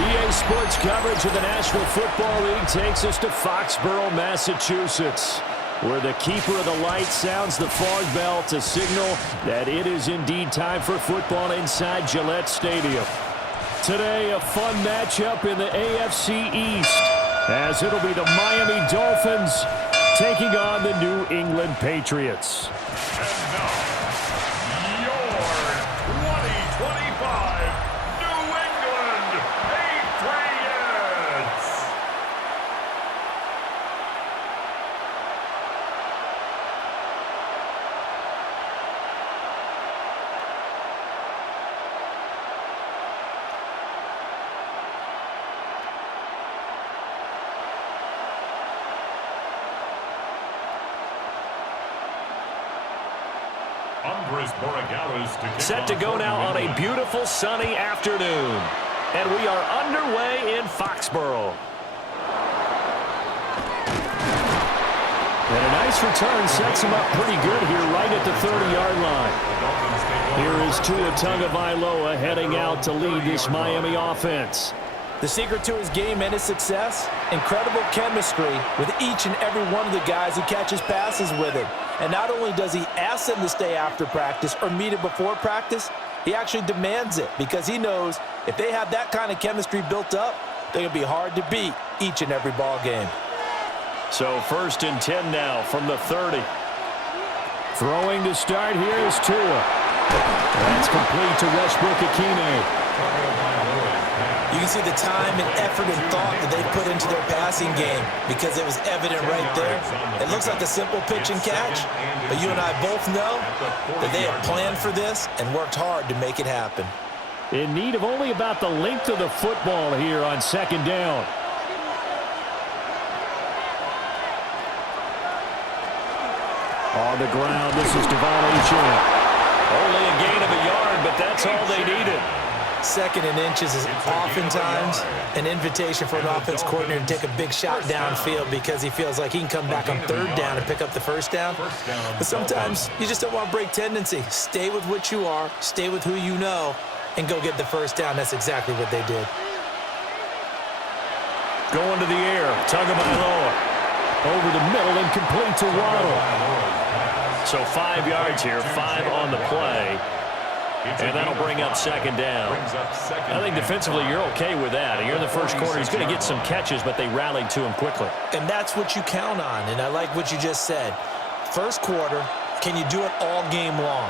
EA Sports coverage of the National Football League takes us to Foxborough, Massachusetts, where the keeper of the light sounds the fog bell to signal that it is indeed time for football inside Gillette Stadium. Today, a fun matchup in the AFC East, as it'll be the Miami Dolphins taking on the New England Patriots. And now, your 2025 New England Patriots. Set to go now on a beautiful sunny afternoon. And we are underway in Foxborough. And a nice return sets him up pretty good here right at the 30-yard line. Here is Tua Tagovailoa heading out to lead this Miami offense. The secret to his game and his success, incredible chemistry with each and every one of the guys who catches passes with him. And not only does he ask them to stay after practice or meet it before practice, he actually demands it because he knows if they have that kind of chemistry built up, they're going to be hard to beat each and every ball game. So 1st and 10 now from the 30. Throwing to start here is Tua. That's complete to Westbrook-Ikhine. You can see the time and effort and thought that they put into their passing game because it was evident right there. It looks like a simple pitch and catch, but you and I both know that they have planned for this and worked hard to make it happen. In need of only about the length of the football here on 2nd down. On the ground, this is Devon Achane. Only a gain of a yard, but that's all they needed. 2nd and inches is oftentimes an invitation for an offense coordinator to take a big shot downfield because he feels like he can come back on 3rd down and pick up the 1st down. But sometimes you just don't want to break tendency. Stay with what you are, stay with who you know, and go get the 1st down. That's exactly what they did. Going to the air, Tagovailoa. Over the middle and complete to Waddle. So 5 yards here, 5 on the play. And that'll bring up 2nd down. I think defensively you're okay with that. You're in the first quarter. He's going to get some catches, but they rallied to him quickly. And that's what you count on, and I like what you just said. First quarter, can you do it all game long?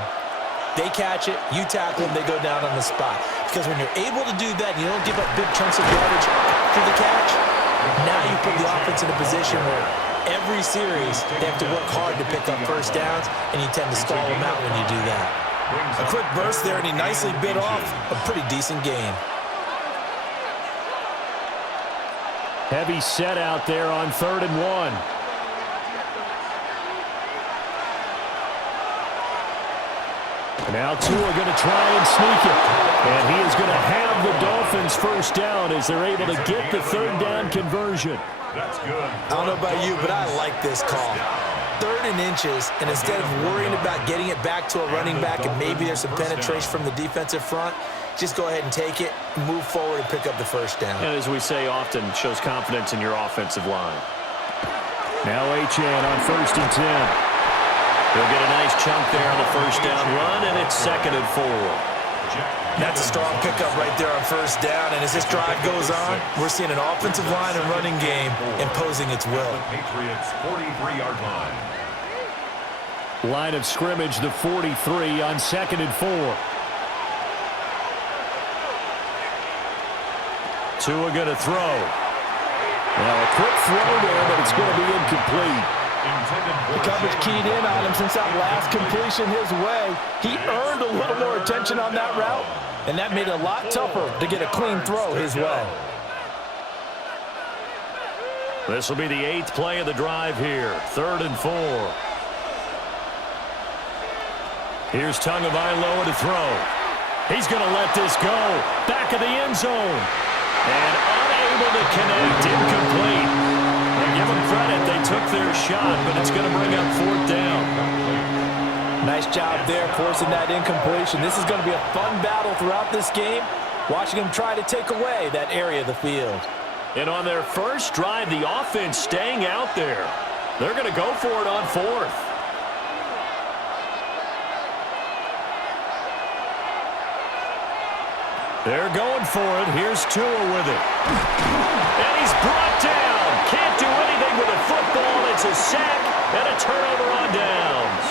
They catch it, you tackle them, they go down on the spot. Because when you're able to do that, you don't give up big chunks of yardage after the catch, now you put the offense in a position where every series they have to work hard to pick up 1st downs, and you tend to stall them out when you do that. A quick burst there, and he nicely bit off a pretty decent game. Heavy set out there on 3rd and 1. Now Tua going to try and sneak it. And he is going to have the Dolphins 1st down as they're able to get the 3rd down conversion. That's good. I don't know about you, but I like this call. 3rd and inches, and instead of worrying about getting it back to a running back and maybe there's some penetration from the defensive front, just go ahead and take it, move forward, and pick up the 1st down. And as we say often, shows confidence in your offensive line. Now Achane on 1st and 10. He'll get a nice chunk there on the 1st down run, and it's 2nd and 4. That's a strong pickup right there on 1st down, and as this drive goes on, we're seeing an offensive line and running game imposing its will. Patriots 43-yard line. Line of scrimmage, the 43 on 2nd and 4. Tua going to throw. Now a quick throw there, but it's going to be incomplete. The coverage keyed in on him since that last completion his way. He earned a little more attention on that route, and that made it a lot tougher to get a clean throw his way. This will be the 8th play of the drive here. 3rd and 4. Here's Tagovailoa to throw. He's going to let this go. Back of the end zone. And unable to connect. Incomplete. And give them credit. They took their shot, but it's going to bring up 4th down. Nice job there forcing that incompletion. This is going to be a fun battle throughout this game. watching him try to take away that area of the field. And on their first drive, the offense staying out there. They're going to go for it on fourth. They're going for it. Here's Tua with it. And he's brought down. Can't do anything with a football. It's a sack and a turnover on downs.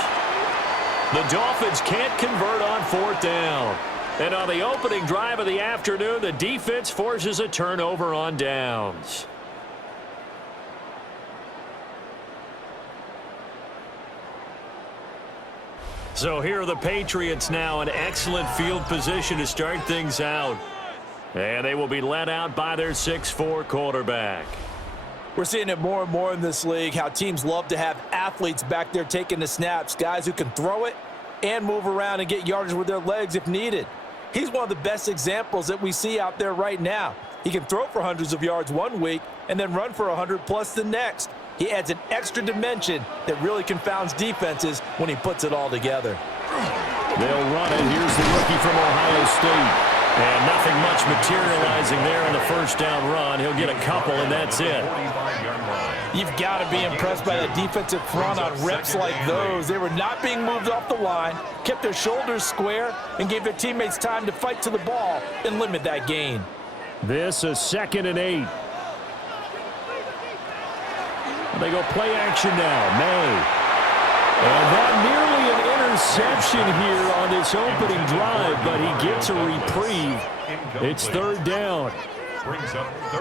The Dolphins can't convert on fourth down. And on the opening drive of the afternoon, the defense forces a turnover on downs. So here are the Patriots now in excellent field position to start things out. And they will be led out by their 6'4" quarterback. We're seeing it more and more in this league, how teams love to have athletes back there taking the snaps, guys who can throw it and move around and get yardage with their legs if needed. He's one of the best examples that we see out there right now. He can throw for hundreds of yards one week and then run for 100+ the next. He adds an extra dimension that really confounds defenses when he puts it all together. They'll run it. Here's the rookie from Ohio State. And nothing much materializing there in the first down run. He'll get a couple, and that's it. You've got to be impressed by the defensive front on reps like those. They were not being moved off the line, kept their shoulders square, and gave their teammates time to fight to the ball and limit that gain. This is 2nd and 8. They go play action now. May. And that nearly an interception here on this opening drive, but he gets a reprieve. It's 3rd down.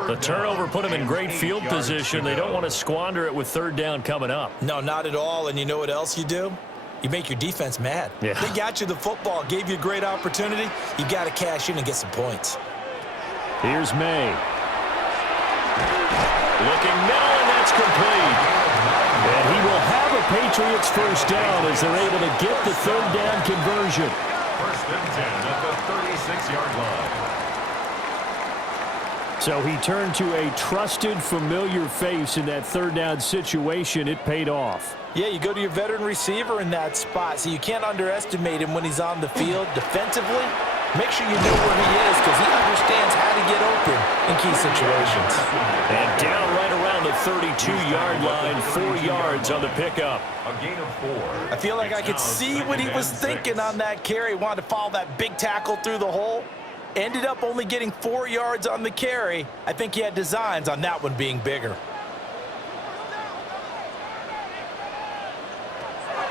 The turnover put him in great field position. They don't want to squander it with 3rd down coming up. No, not at all. And you know what else you do? You make your defense mad. Yeah. They got you the football, gave you a great opportunity. You got to cash in and get some points. Here's May. Looking middle, and that's complete. And he will have a Patriots first down as they're able to get the 3rd down conversion. 1st and 10 at the 36-yard line. So he turned to a trusted, familiar face in that 3rd down situation. It paid off. Yeah, you go to your veteran receiver in that spot, so you can't underestimate him when he's on the field defensively. Make sure you know where he is because he understands how to get open in key situations. And down right around the 32-yard line, 4 yards on the pickup. A gain of 4. I feel like I could see what he was thinking on that carry. Wanted to follow that big tackle through the hole. Ended up only getting 4 yards on the carry. I think he had designs on that one being bigger.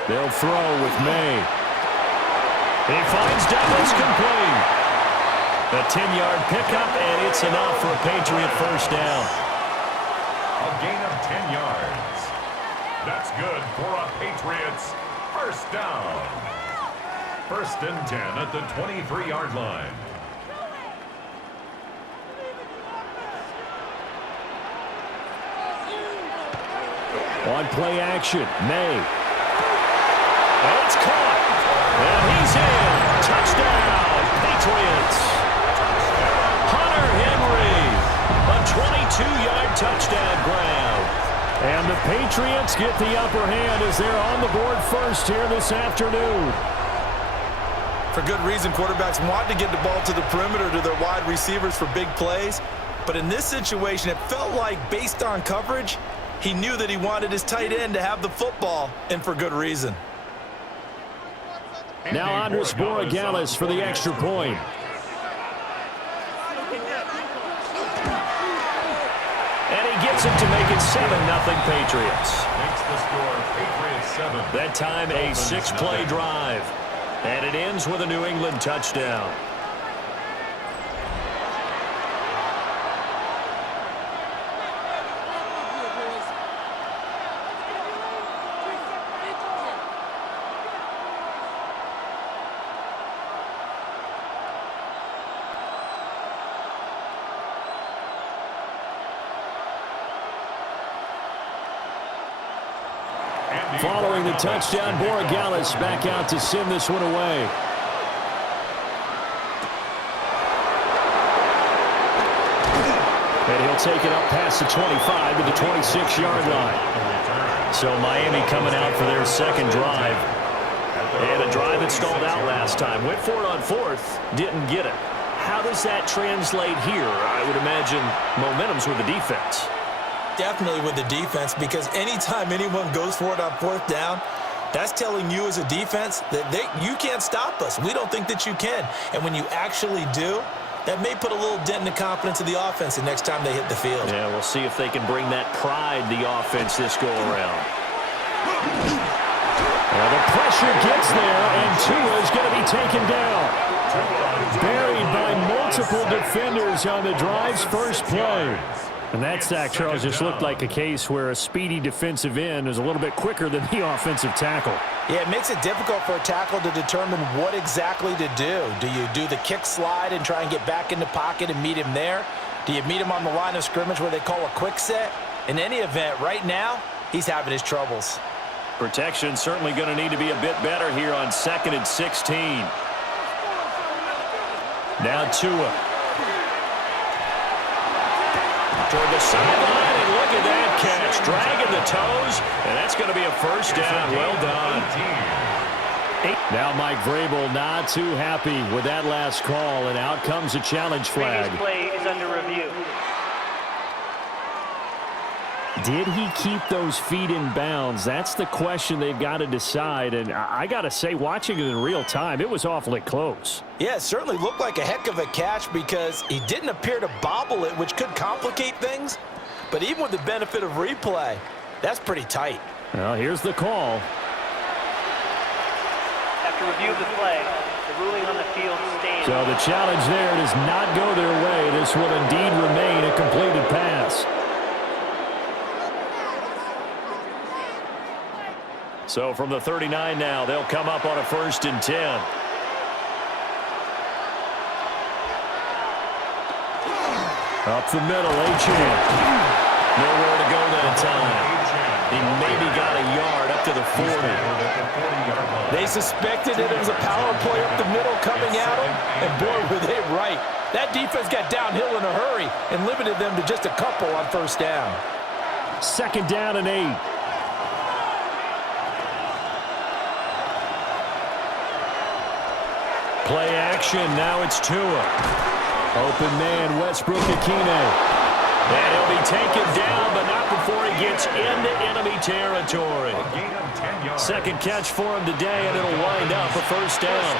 They'll throw with May. He finds Douglas complete. A 10-yard pickup, and it's enough for a Patriot first down. A gain of 10 yards. That's good for a Patriots first down. 1st and 10 at the 23-yard line. On play action, May. And it's caught. And he's in. Touchdown, Patriots. Hunter Henry. A 22-yard touchdown grab. And the Patriots get the upper hand as they're on the board first here this afternoon. For good reason, quarterbacks want to get the ball to the perimeter to their wide receivers for big plays. But in this situation, it felt like, based on coverage, he knew that he wanted his tight end to have the football, and for good reason. Now Andres Borregales for the extra point. And he gets it to make it 7-0 Patriots. Makes the score Patriots 7. That time a 6-play drive. And it ends with a New England touchdown. Following the touchdown, Borregales back out to send this one away. And he'll take it up past the 25 to the 26-yard line. So Miami coming out for their second drive. And a drive that stalled out last time. Went for it on fourth, didn't get it. how does that translate here? I would imagine momentum's with the defense. Definitely with the defense, because anytime anyone goes for it on fourth down, that's telling you as a defense that you can't stop us. We don't think that you can. And when you actually do, that may put a little dent in the confidence of the offense the next time they hit the field. Yeah, we'll see if they can bring that pride, the offense, this go-around. Well, the pressure gets there, and Tua's going to be taken down. Buried by multiple defenders on the drive's first play. And that sack, Charles, just looked like a case where a speedy defensive end is a little bit quicker than the offensive tackle. Yeah, it makes it difficult for a tackle to determine what exactly to do. Do you do the kick slide and try and get back in the pocket and meet him there? Do you meet him on the line of scrimmage where they call a quick set? In any event, right now, he's having his troubles. Protection certainly going to need to be a bit better here on 2nd and 16. Now Tua. Toward the sideline, and look at that catch. Dragging the toes, and that's going to be a first down. Well done. Now Mike Vrabel not too happy with that last call, and out comes a challenge flag. Previous play is under review. Did he keep those feet in bounds? That's the question they've got to decide. And I got to say, watching it in real time, it was awfully close. Yeah, it certainly looked like a heck of a catch because he didn't appear to bobble it, which could complicate things. But even with the benefit of replay, that's pretty tight. Well, here's the call. After review of the play, the ruling on the field stands. So the challenge there does not go their way. This will indeed remain a completed pass. So from the 39 now, they'll come up on a 1st and 10. Up the middle, Achane. Nowhere to go that time. He maybe got a yard up to the 40. They suspected it was a power play up the middle coming at them, and boy, were they right. That defense got downhill in a hurry and limited them to just a couple on 1st down. 2nd down and 8. Play action, now it's Tua. Open man, Westbrook-Ikhine. And he'll be taken down, but not before he gets into enemy territory. 2nd catch for him today, and it'll wind up a 1st down.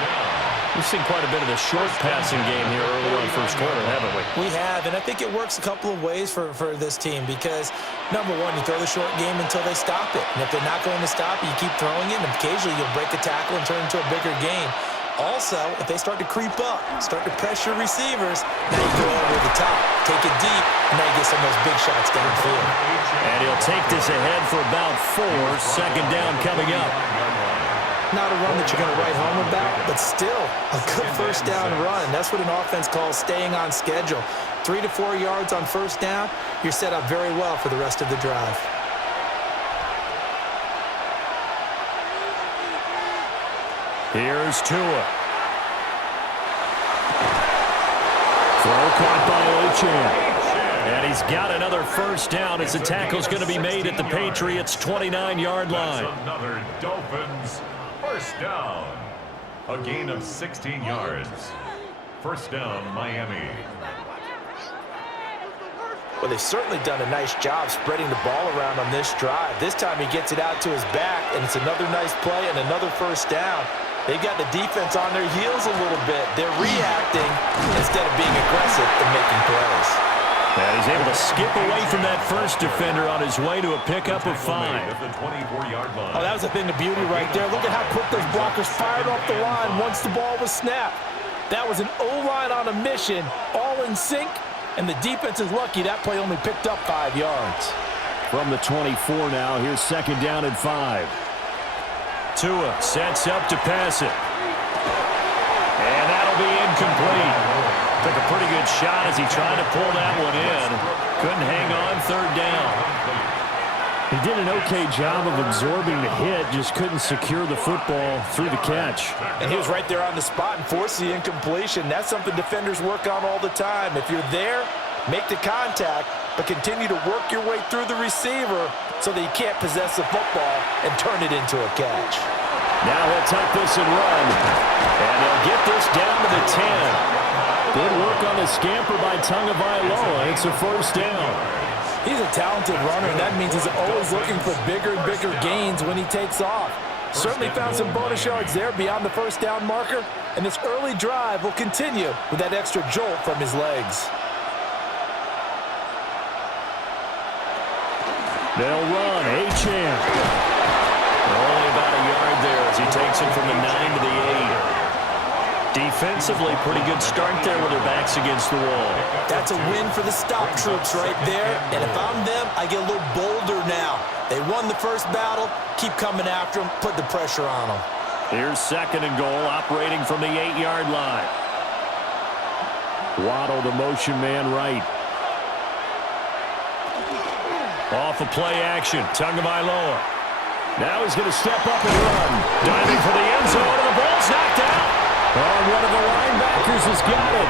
We've seen quite a bit of the short passing game here early on 1st quarter, haven't we? We have, and I think it works a couple of ways for this team because, number one, you throw the short game until they stop it. And if they're not going to stop it, you keep throwing it, and occasionally you'll break a tackle and turn it into a bigger gain. Also, if they start to creep up, start to pressure receivers, now you go over the top, take it deep, and now you get some of those big shots downfield. And he'll take this ahead for about 4. 2nd down coming up. Not a run that you're going to write home about, but still a good 1st down run. That's what an offense calls staying on schedule. 3 to 4 yards on 1st down, you're set up very well for the rest of the drive. Here's Tua. Throw caught by Achane. And he's got another 1st down as the tackle's going to be made at the Patriots' 29-yard line. That's another Dolphins 1st down. A gain of 16 yards. 1st down, Miami. Well, they've certainly done a nice job spreading the ball around on this drive. This time he gets it out to his back, and it's another nice play and another 1st down. They've got the defense on their heels a little bit. They're reacting instead of being aggressive and making plays. And he's able to skip away from that first defender on his way to a pickup of 5. Oh, that was a thing of beauty right there. Look at how quick those blockers fired off the line once the ball was snapped. That was an O-line on a mission, all in sync, and the defense is lucky that play only picked up 5 yards. From the 24 now, here's 2nd down and 5. Tua sets up to pass it. And that'll be incomplete. Took a pretty good shot as he tried to pull that one in. Couldn't hang on 3rd down. He did an okay job of absorbing the hit, just couldn't secure the football through the catch. And he was right there on the spot and forced the incompletion. That's something defenders work on all the time. If you're there, make the contact, but continue to work your way through the receiver so that you can't possess the football and turn it into a catch. Now he'll tuck this and run. And he'll get this down to the 10. Good work on the scamper by Tagovailoa. It's a first down. He's a talented runner, and that means he's always looking for bigger and bigger gains when he takes off. Certainly found some bonus yards there beyond the first down marker, and this early drive will continue with that extra jolt from his legs. They'll run. Achane. Only about a yard there as he takes him from the 9 to the 8. Defensively, pretty good start there with their backs against the wall. That's a win for the stop troops right there. And if I'm them, I get a little bolder now. They won the first battle. Keep coming after them. Put the pressure on them. Here's second and goal, operating from the 8-yard line. Waddle, the motion man right. Off of play action. Tagovailoa. Now he's going to step up and run. Diving for the end zone, and the ball's knocked out. Oh, one of the linebackers has got it.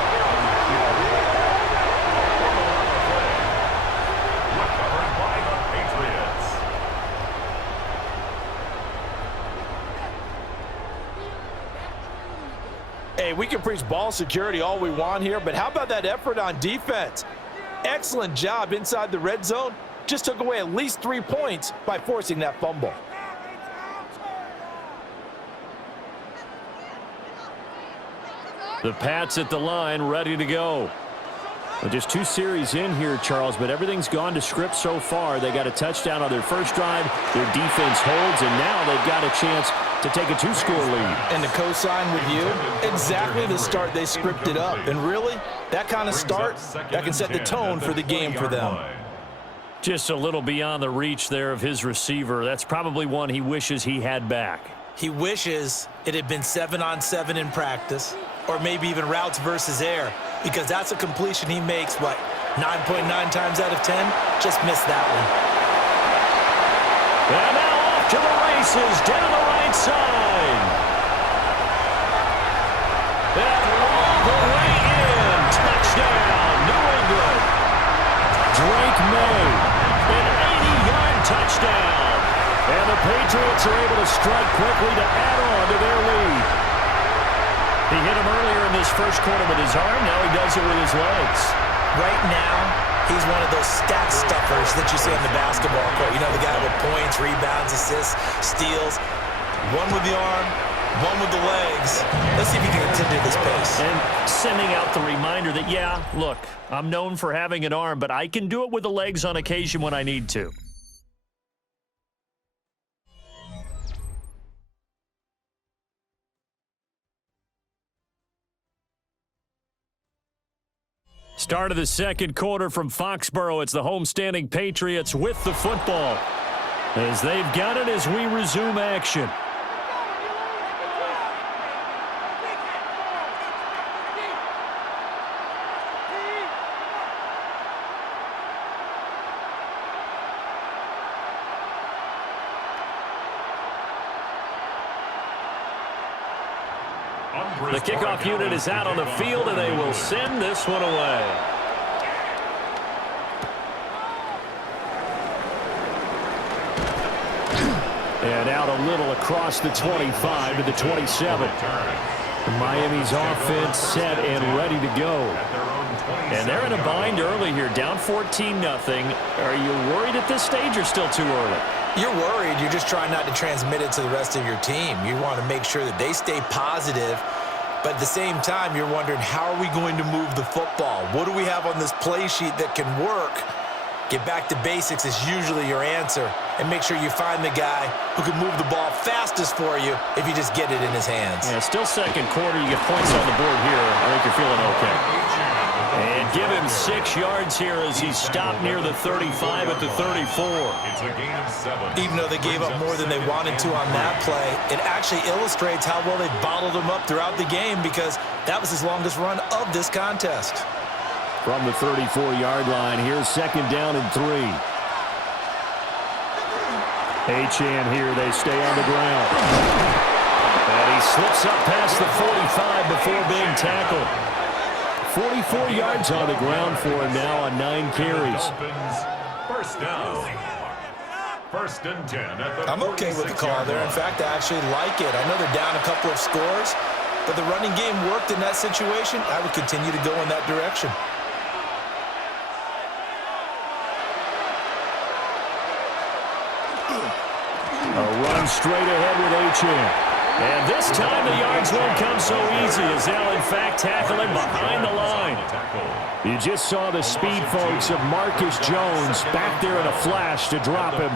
Hey, we can preach ball security all we want here, but how about that effort on defense? Excellent job inside the red zone. Just took away at least 3 points by forcing that fumble. The Pats at the line, ready to go. Well, just 2 series in here, Charles, but everything's gone to script so far. They got a touchdown on their first drive. Their defense holds, and now they've got a chance to take a 2-score lead. And to co-sign with you, exactly the start they scripted up. And really, that kind of start, that can set the tone for the game for them. Just a little beyond the reach there of his receiver. That's probably one he wishes he had back. He wishes it had been 7-on-7 in practice, or maybe even routes versus air, because that's a completion he makes, 9.9 times out of 10? Just missed that one. And now off to the races, down the right side. And all the way in. Touchdown, New England. Drake May, an 80-yard touchdown. And the Patriots are able to strike quickly to add on to their lead. He hit him earlier in this first quarter with his arm. Now he does it with his legs. Right now, he's one of those stat stuffers that you see on the basketball court. You know, the guy with points, rebounds, assists, steals. One with the arm, one with the legs. Let's see if he can continue this pace. And sending out the reminder that, yeah, look, I'm known for having an arm, but I can do it with the legs on occasion when I need to. Start of the second quarter from Foxborough. It's the homestanding Patriots with the football, as they've got it as we resume action. The kickoff unit is out on the field, and they will send this one away. And out a little across the 25 to the 27. Miami's offense set and ready to go. And they're in a bind early here, down 14-0. Are you worried at this stage or still too early? You're worried. You're just trying not to transmit it to the rest of your team. You want to make sure that they stay positive. But at the same time, you're wondering, how are we going to move the football? What do we have on this play sheet that can work? Get back to basics is usually your answer. And make sure you find the guy who can move the ball fastest for you if you just get it in his hands. Yeah, still second quarter. You get points on the board here. I think you're feeling okay. And give him 6 yards here as he's stopped near the 35 at the 34. It's a gain of 7. Even though they gave up more than they wanted to on that play, it actually illustrates how well they bottled him up throughout the game, because that was his longest run of this contest. From the 34-yard line, here's second down and 3. Achane here, they stay on the ground. And he slips up past the 45 before being tackled. 44 yards on the ground for him now on 9 carries. Dolphins, first down. First and 10 at the I'm okay with the call there. In fact, I actually like it. I know they're down a couple of scores, but the running game worked in that situation. I would continue to go in that direction. A run straight ahead with H.M. And this time the yards won't come so easy as they'll, in fact, tackle him behind the line. You just saw the speed, folks, of Marcus Jones back there in a flash to drop him.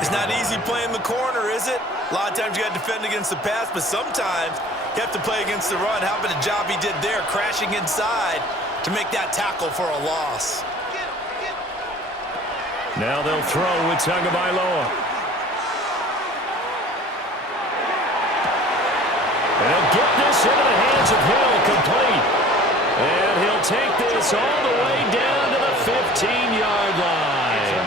It's not easy playing the corner, is it? A lot of times you got to defend against the pass, but sometimes you have to play against the run. How about the job he did there, crashing inside to make that tackle for a loss? Now they'll throw with Tagovailoa. They'll get this into the hands of Hill, complete. And he'll take this all the way down to the 15-yard line.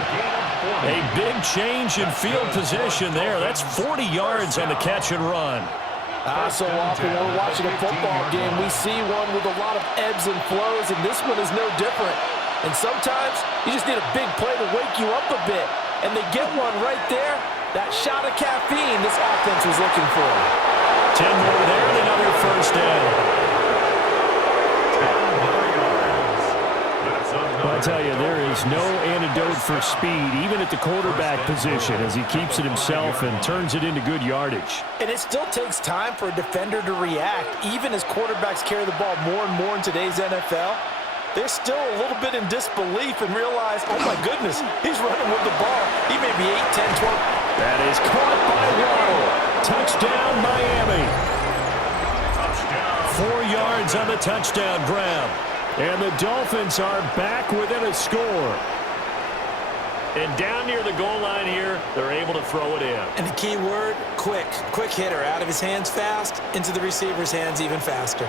A big change in field position there. That's 40 yards on the catch and run. So often when we're watching a football game, we see one with a lot of ebbs and flows, and this one is no different. And sometimes you just need a big play to wake you up a bit. And they get one right there. That shot of caffeine this offense was looking for. 10 more there and another first down. I'll tell you, there is no antidote for speed, even at the quarterback position, as he keeps it himself and turns it into good yardage. And it still takes time for a defender to react, even as quarterbacks carry the ball more and more in today's NFL. They're still a little bit in disbelief and realize, oh my goodness, he's running with the ball. He may be 8, 10, 12. That is caught by Waddle. Touchdown, Miami. 4 yards on the touchdown grab. And the Dolphins are back within a score. And down near the goal line here, they're able to throw it in. And the key word, quick. Quick hitter, out of his hands fast, into the receiver's hands even faster.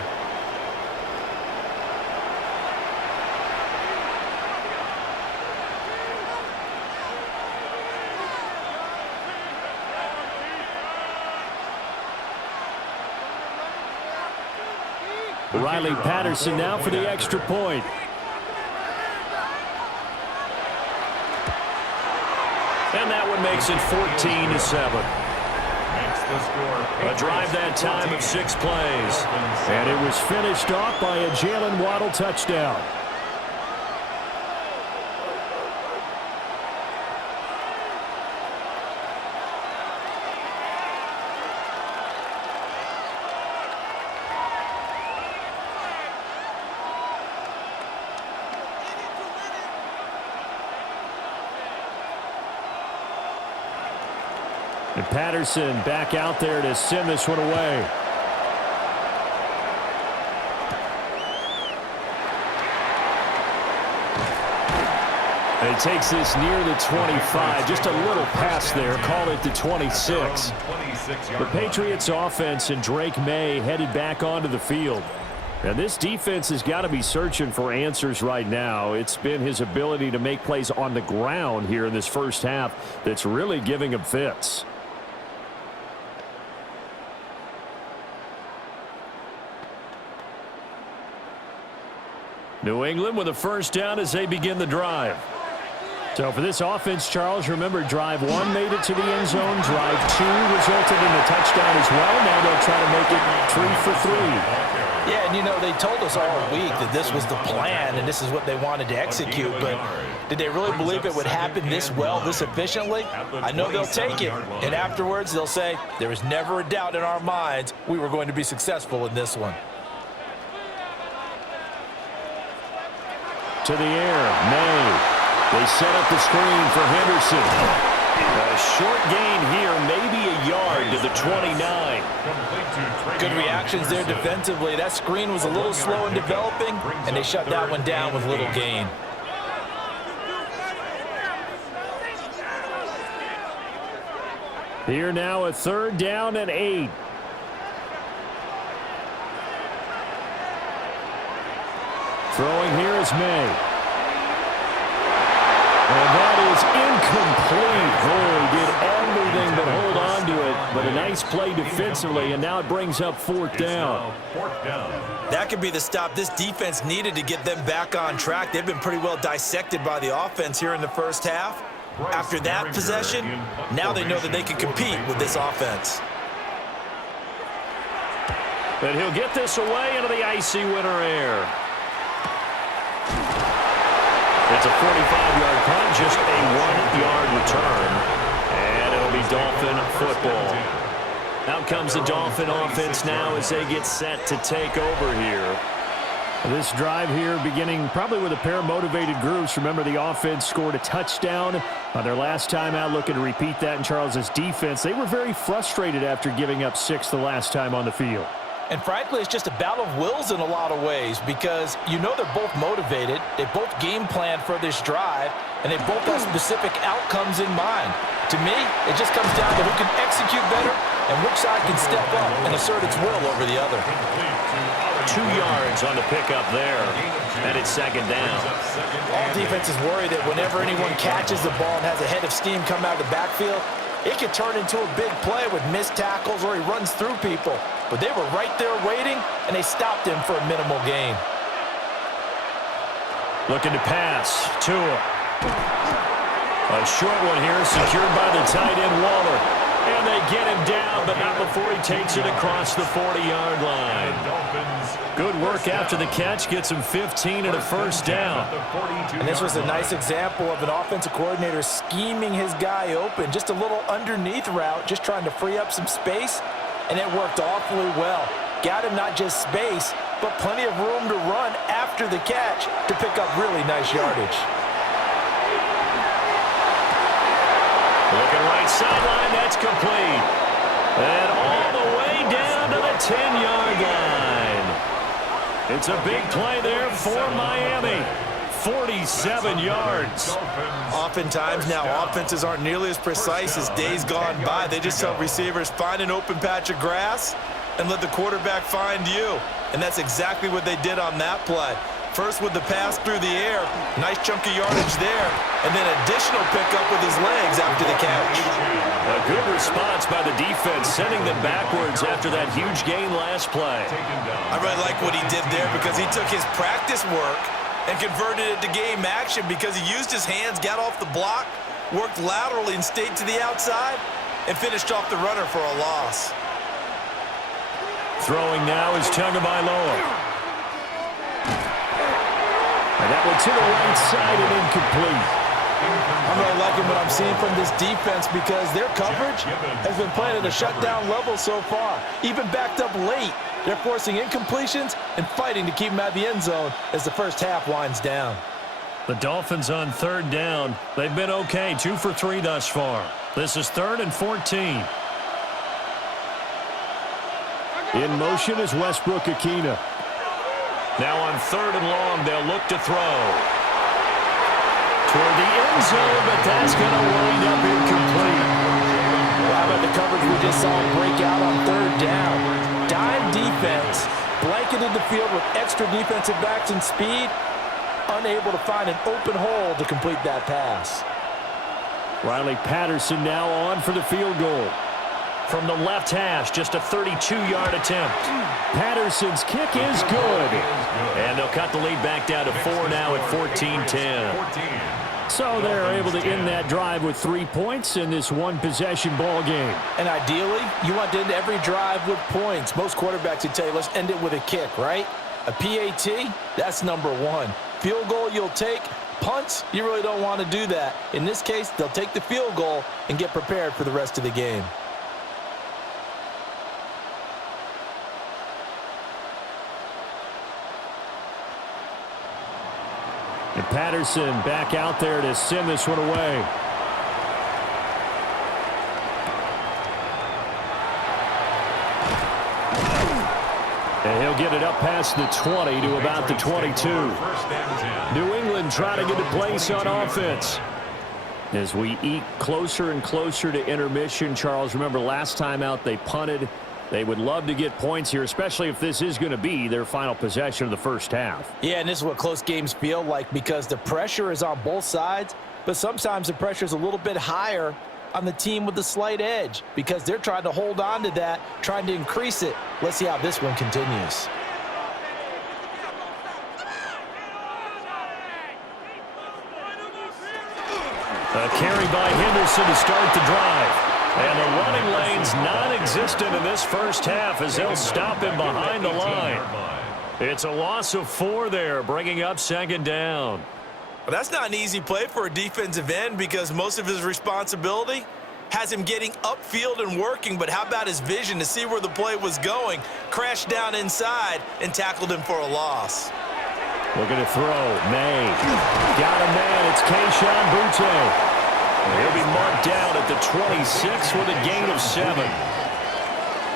Riley Patterson now for the extra point. And that one makes it 14-7. A drive that time of 6 plays. And it was finished off by a Jalen Waddle touchdown. And Patterson back out there to send this one away. And he takes this near the 25. Just a little pass there. Call it the 26. The Patriots offense and Drake May headed back onto the field. And this defense has got to be searching for answers right now. It's been his ability to make plays on the ground here in this first half that's really giving him fits. New England with a first down as they begin the drive. So for this offense, Charles, remember drive 1 made it to the end zone. Drive 2 resulted in a touchdown as well. Now they'll try to make it 3 for 3. Yeah, and you know, they told us all week that this was the plan and this is what they wanted to execute, but did they really believe it would happen this well, this efficiently? I know they'll take it, and afterwards they'll say, there was never a doubt in our minds we were going to be successful in this one. To the air, May. They set up the screen for Henderson. A short gain here, maybe a yard to the 29. Good reactions there defensively. That screen was a little slow in developing, and they shut that one down with little gain. Here now a 3rd down and 8. Throwing here is May. And that is incomplete. Boy, did everything but hold on to it. But a nice play defensively, and now it brings up 4th down. That could be the stop this defense needed to get them back on track. They've been pretty well dissected by the offense here in the first half. After that possession, now they know that they can compete with this offense. But he'll get this away into the icy winter air. It's a 45-yard punt, just a 1-yard return. And it'll be Dolphin football. Out comes the Dolphin offense now as they get set to take over here. This drive here beginning probably with a pair of motivated groups. Remember, the offense scored a touchdown on their last time out, looking to repeat that in Charles's defense. They were very frustrated after giving up 6 the last time on the field. And frankly, it's just a battle of wills in a lot of ways because you know they're both motivated. They both game plan for this drive, and they both have specific outcomes in mind. To me, it just comes down to who can execute better and which side can step up and assert its will over the other. 2 yards on the pickup there, and it's second down. All defenses worry that whenever anyone catches the ball and has a head of steam come out of the backfield, it could turn into a big play with missed tackles or he runs through people. But they were right there waiting, and they stopped him for a minimal gain. Looking to pass. Tua. A short one here, secured by the tight end, Waller. And they get him down, but not before he takes it across the 40-yard line. Good work after the catch. Gets him 15 and a first down. And this was a nice example of an offensive coordinator scheming his guy open. Just a little underneath route, just trying to free up some space. And it worked awfully well. Got him not just space, but plenty of room to run after the catch to pick up really nice yardage. Looking right sideline, that's complete. And all the way down to the 10-yard line. It's a big play there for Miami. 47 yards. Oftentimes now, offenses aren't nearly as precise as days gone by. They just tell receivers, find an open patch of grass and let the quarterback find you. And that's exactly what they did on that play. First with the pass through the air, nice chunky yardage there, and then additional pickup with his legs after the catch. A good response by the defense, sending them backwards after that huge gain last play. I really like what he did there because he took his practice work and converted it to game action because he used his hands, got off the block, worked laterally and stayed to the outside, and finished off the runner for a loss. Throwing now is Tagovailoa. And that one to the right side and incomplete. I'm really liking what I'm seeing from this defense because their coverage has been playing at a shutdown level so far. Even backed up late, they're forcing incompletions and fighting to keep them out of the end zone as the first half winds down. The Dolphins on third down. They've been okay, 2 for 3 thus far. This is 3rd and 14. In motion is Westbrook-Ikhine. Now on 3rd and long, they'll look to throw. Toward the end zone, but that's going to wind up incomplete. Well, how about the coverage we just saw break out on 3rd down? Dime defense, blanketed the field with extra defensive backs and speed, unable to find an open hole to complete that pass. Riley Patterson now on for the field goal. From the left hash, just a 32-yard attempt. Patterson's kick is good. And they'll cut the lead back down to 4 now at 14-10. So they're able to end that drive with 3 points in this one-possession ball game. And ideally, you want to end every drive with points. Most quarterbacks would tell you, let's end it with a kick, right? A PAT, that's number 1. Field goal you'll take. Punts, you really don't want to do that. In this case, they'll take the field goal and get prepared for the rest of the game. And Patterson back out there to send this one away. And he'll get it up past the 20 to about the 22. New England trying to get a place on offense. As we eke closer and closer to intermission, Charles, remember last time out they punted. They would love to get points here, especially if this is going to be their final possession of the first half. Yeah, and this is what close games feel like because the pressure is on both sides, but sometimes the pressure is a little bit higher on the team with the slight edge because they're trying to hold on to that, trying to increase it. Let's see how this one continues. A carry by Henderson to start the drive. And the running lane's non-existent in this first half as they'll stop him behind the line. It's a loss of 4 there, bringing up second down. Well, that's not an easy play for a defensive end because most of his responsibility has him getting upfield and working, but how about his vision to see where the play was going, crashed down inside, and tackled him for a loss. Looking to throw. May. Got a man. It's Keyshawn Butte. He'll be marked down at the 26 with a gain of 7.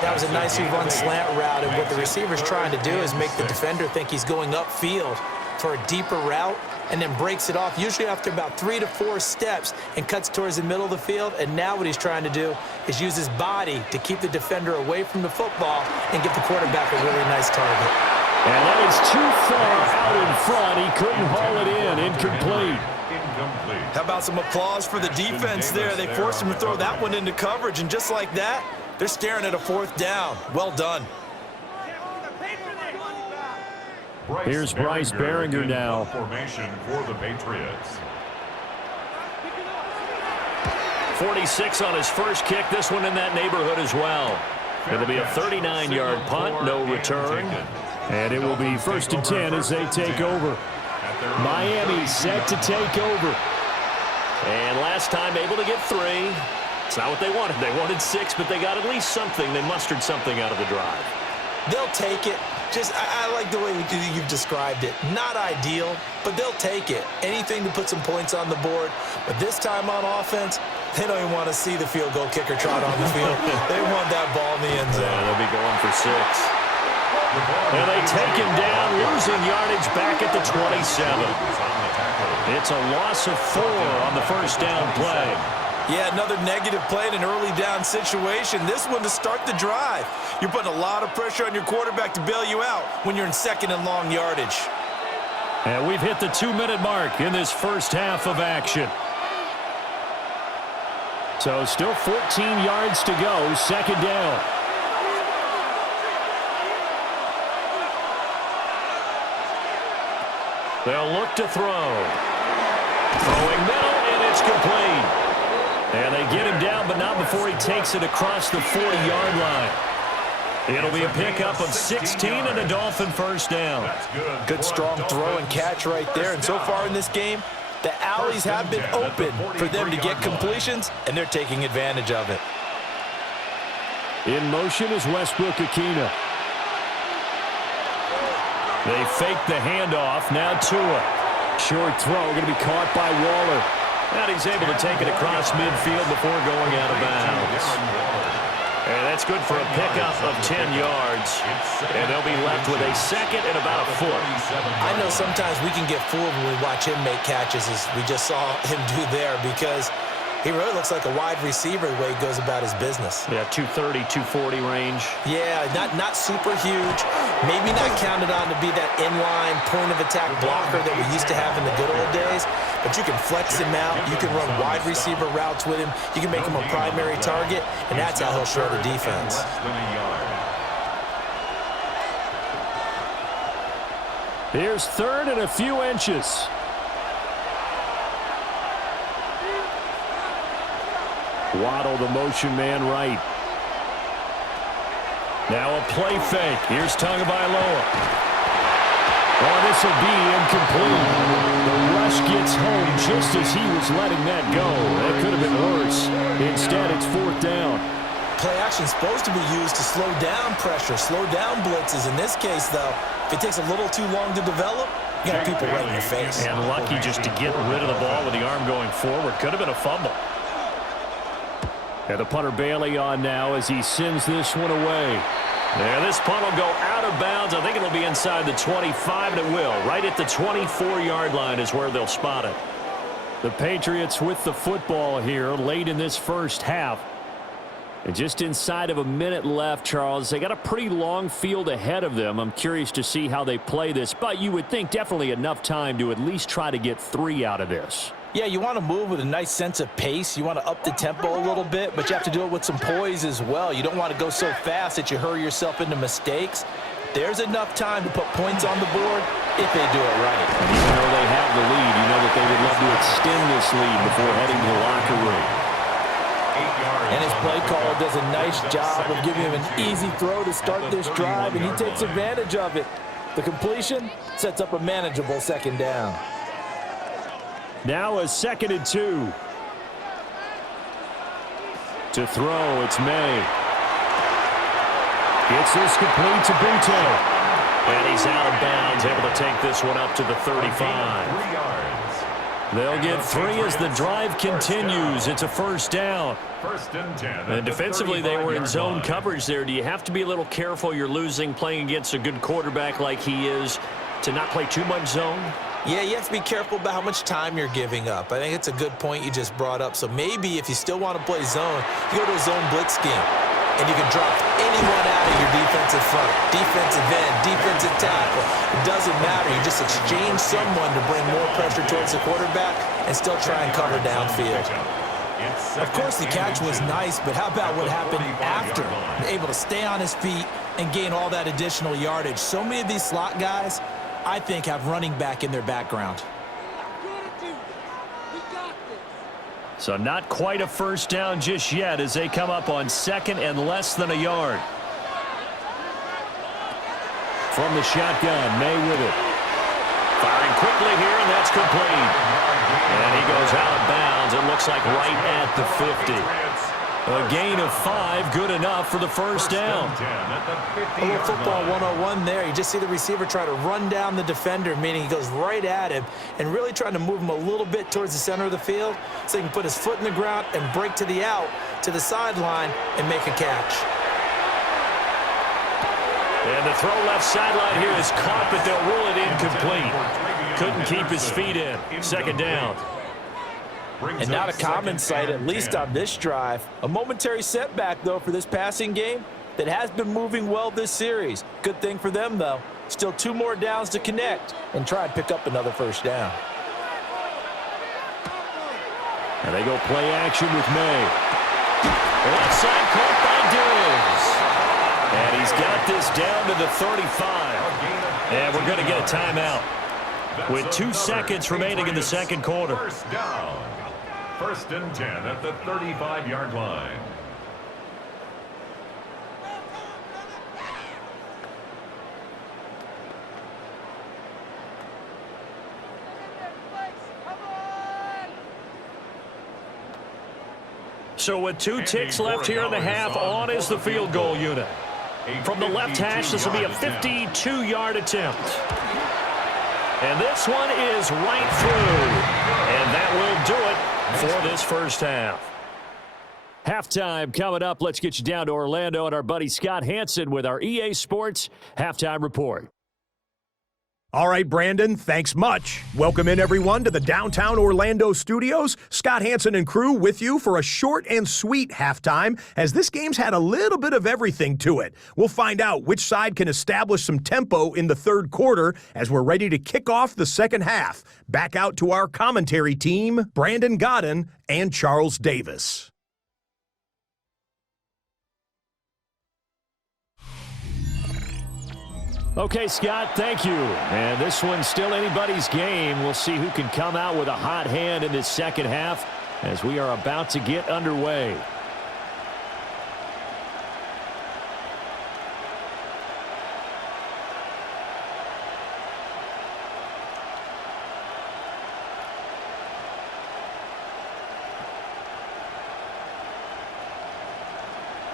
That was a nicely run slant route, and what the receiver's trying to do is make the defender think he's going upfield for a deeper route and then breaks it off, usually after about 3 to 4 steps, and cuts towards the middle of the field. And now what he's trying to do is use his body to keep the defender away from the football and give the quarterback a really nice target. And that is too far out in front. He couldn't haul it in. Incomplete. How about some applause for the defense there? They forced him to throw that one into coverage, and just like that, they're staring at a 4th down. Well done. Here's Bryce Behringer now. Formation for the Patriots. 46 on his first kick. This one in that neighborhood as well. It'll be a 39-yard punt, no return. And it will be 1st and 10 as they take over. Miami set to take over. And last time able to get 3. It's not what they wanted. They wanted 6, but they got at least something. They mustered something out of the drive. They'll take it. I like the way you've described it. Not ideal, but they'll take it. Anything to put some points on the board. But this time on offense, they don't even want to see the field goal kicker trot on the field. They want that ball in the end zone. Yeah, they'll be going for 6. And they take him down, losing yardage back at the 27. It's a loss of 4 on the first down play. Yeah, another negative play in an early down situation. This one to start the drive. You're putting a lot of pressure on your quarterback to bail you out when you're in 2nd and long yardage. And we've hit the 2-minute mark in this first half of action. So still 14 yards to go, 2nd down. They'll look to throw. Throwing middle, and it's complete. And they get him down, but not before he takes it across the 40-yard line. It'll be a pickup of 16 and a Dolphin first down. Good strong throw and catch right there. And so far in this game, the alleys have been open for them to get completions, and they're taking advantage of it. In motion is Westbrook-Ikhine. They fake the handoff. Now Tua. Short throw going to be caught by Waller. And he's able to take it across midfield before going out of bounds. And that's good for a pickup of 10 yards. And they'll be left with a 2nd and about a 4. I know sometimes we can get fooled when we watch him make catches, as we just saw him do there, because he really looks like a wide receiver the way he goes about his business. Yeah, 230, 240 range. Yeah, not super huge. Maybe not counted on to be that inline point-of-attack blocker that we used to have in the good old days. But you can flex him out. You can run wide receiver routes with him. You can make him a primary target, and that's how he'll show the defense. Here's 3rd and a few inches. Waddle, the motion man right. Now a play fake. Here's Tagovailoa. Oh, this will be incomplete. The rush gets home just as he was letting that go. That could have been worse. Instead, it's 4th down. Play action is supposed to be used to slow down pressure, slow down blitzes. In this case, though, if it takes a little too long to develop, you got people right in your face. And lucky just to get rid of the ball with the arm going forward. Could have been a fumble. And the punter Bailey on now as he sends this one away. And this punt will go out of bounds. I think it'll be inside the 25, and it will. Right at the 24-yard line is where they'll spot it. The Patriots with the football here late in this first half. And just inside of a minute left, Charles. They got a pretty long field ahead of them. I'm curious to see how they play this. But you would think definitely enough time to at least try to get 3 out of this. Yeah, you want to move with a nice sense of pace. You want to up the tempo a little bit, but you have to do it with some poise as well. You don't want to go so fast that you hurry yourself into mistakes. There's enough time to put points on the board if they do it right. And even though they have the lead, you know that they would love to extend this lead before heading to the locker room. And his play caller does a nice job of giving him an easy throw to start this drive, and he takes advantage of it. The completion sets up a manageable second down. Now a 2nd and 2. To throw, it's May. Gets this complete to Butte. And he's out of bounds, able to take this one up to the 35. They'll get 3 as the drive continues. It's a first down. First and 10. And defensively, they were in zone coverage there. Do you have to be a little careful? You're losing, playing against a good quarterback like he is, to not play too much zone? Yeah, you have to be careful about how much time you're giving up. I think it's a good point you just brought up. So maybe if you still want to play zone, you go to a zone blitz scheme. And you can drop anyone out of your defensive front, defensive end, defensive tackle. It doesn't matter. You just exchange someone to bring more pressure towards the quarterback and still try and cover downfield. Of course, the catch was nice, but how about what happened after? Able to stay on his feet and gain all that additional yardage. So many of these slot guys, I think, have running back in their background. So not quite a first down just yet as they come up on 2nd and less than a yard. From the shotgun, May with it. Firing quickly here, and that's complete. And he goes out of bounds. It looks like right at the 50. A gain of 5, good enough for the first down. A little football 101 there. You just see the receiver try to run down the defender, meaning he goes right at him and really trying to move him a little bit towards the center of the field so he can put his foot in the ground and break to the out, to the sideline, and make a catch. And the throw left sideline here is caught, but they'll rule it incomplete. Couldn't keep his feet in. Second down. And not a common sight, at least on this drive. A momentary setback, though, for this passing game that has been moving well this series. Good thing for them, though. Still 2 more downs to connect and try and pick up another first down. And they go play action with May. Left side caught by Diggs. And he's got this down to the 35. And we're going to get a timeout with 2 seconds remaining in the second quarter. First down. First and 10 at the 35-yard line. So with 2 ticks left here in the half, on is the field goal unit. From the left hash, this will be a 52-yard attempt. And this one is right through. And that will do it for this first half. Halftime coming up. Let's get you down to Orlando and our buddy Scott Hansen with our EA Sports Halftime Report. All right, Brandon, thanks much. Welcome in, everyone, to the downtown Orlando studios. Scott Hansen and crew with you for a short and sweet halftime, as this game's had a little bit of everything to it. We'll find out which side can establish some tempo in the third quarter as we're ready to kick off the second half. Back out to our commentary team, Brandon Godden and Charles Davis. Okay, Scott, thank you. And this one's still anybody's game. We'll see who can come out with a hot hand in this second half as we are about to get underway.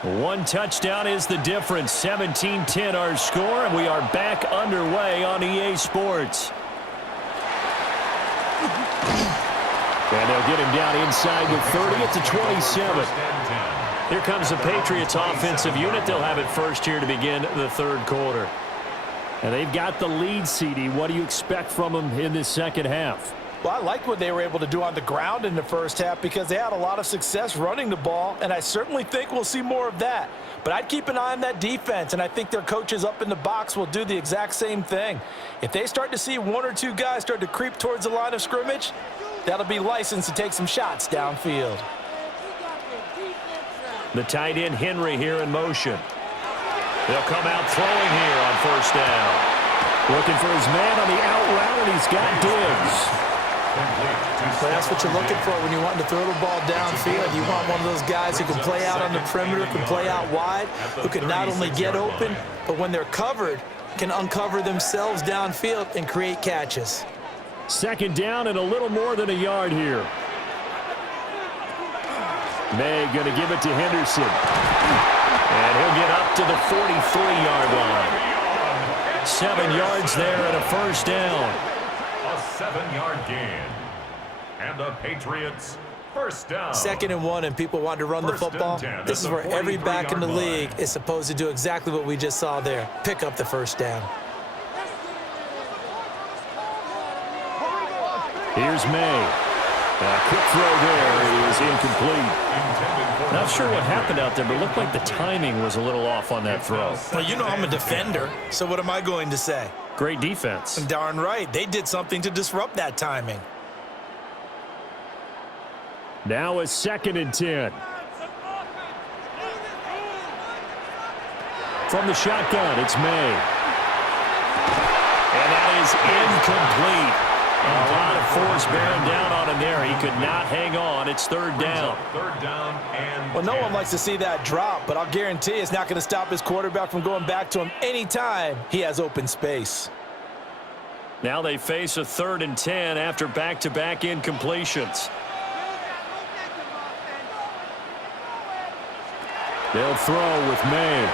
One touchdown is the difference. 17-10 our score, and we are back underway on EA Sports. And they'll get him down inside the 30 at the 27. Here comes the Patriots offensive unit. They'll have it first here to begin the third quarter. And they've got the lead, CD. What do you expect from them in this second half? Well, I like what they were able to do on the ground in the first half because they had a lot of success running the ball, and I certainly think we'll see more of that. But I'd keep an eye on that defense, and I think their coaches up in the box will do the exact same thing. If they start to see 1 or 2 guys start to creep towards the line of scrimmage, that'll be licensed to take some shots downfield. The tight end Henry here in motion. They'll come out throwing here on first down. Looking for his man on the out route, and he's got Diggs. But that's what you're looking for when you're wanting to throw the ball downfield. You want one of those guys who can play out on the perimeter, can play out wide, who can not only get open, but when they're covered, can uncover themselves downfield and create catches. Second down and a little more than a yard here. May going to give it to Henderson. And he'll get up to the 43-yard line. 7 yards there and a first down. A 7-yard gain. And the Patriots first down. 2nd and 1, and people want to run the football. This is where every back in the league is supposed to do exactly what we just saw there. Pick up the first down. Here's May. A quick throw there is incomplete. Not sure what happened out there, but it looked like the timing was a little off on that throw. Well, you know I'm a defender, so what am I going to say? Great defense. Darn right. They did something to disrupt that timing. Now a 2nd and 10. From the shotgun, it's May. And that is incomplete. A lot of force bearing down on him there. He could not hang on. It's 3rd down. 3rd down and well, no one likes to see that drop, but I'll guarantee it's not going to stop his quarterback from going back to him anytime he has open space. Now they face a 3rd and 10 after back-to-back incompletions. They'll throw with May.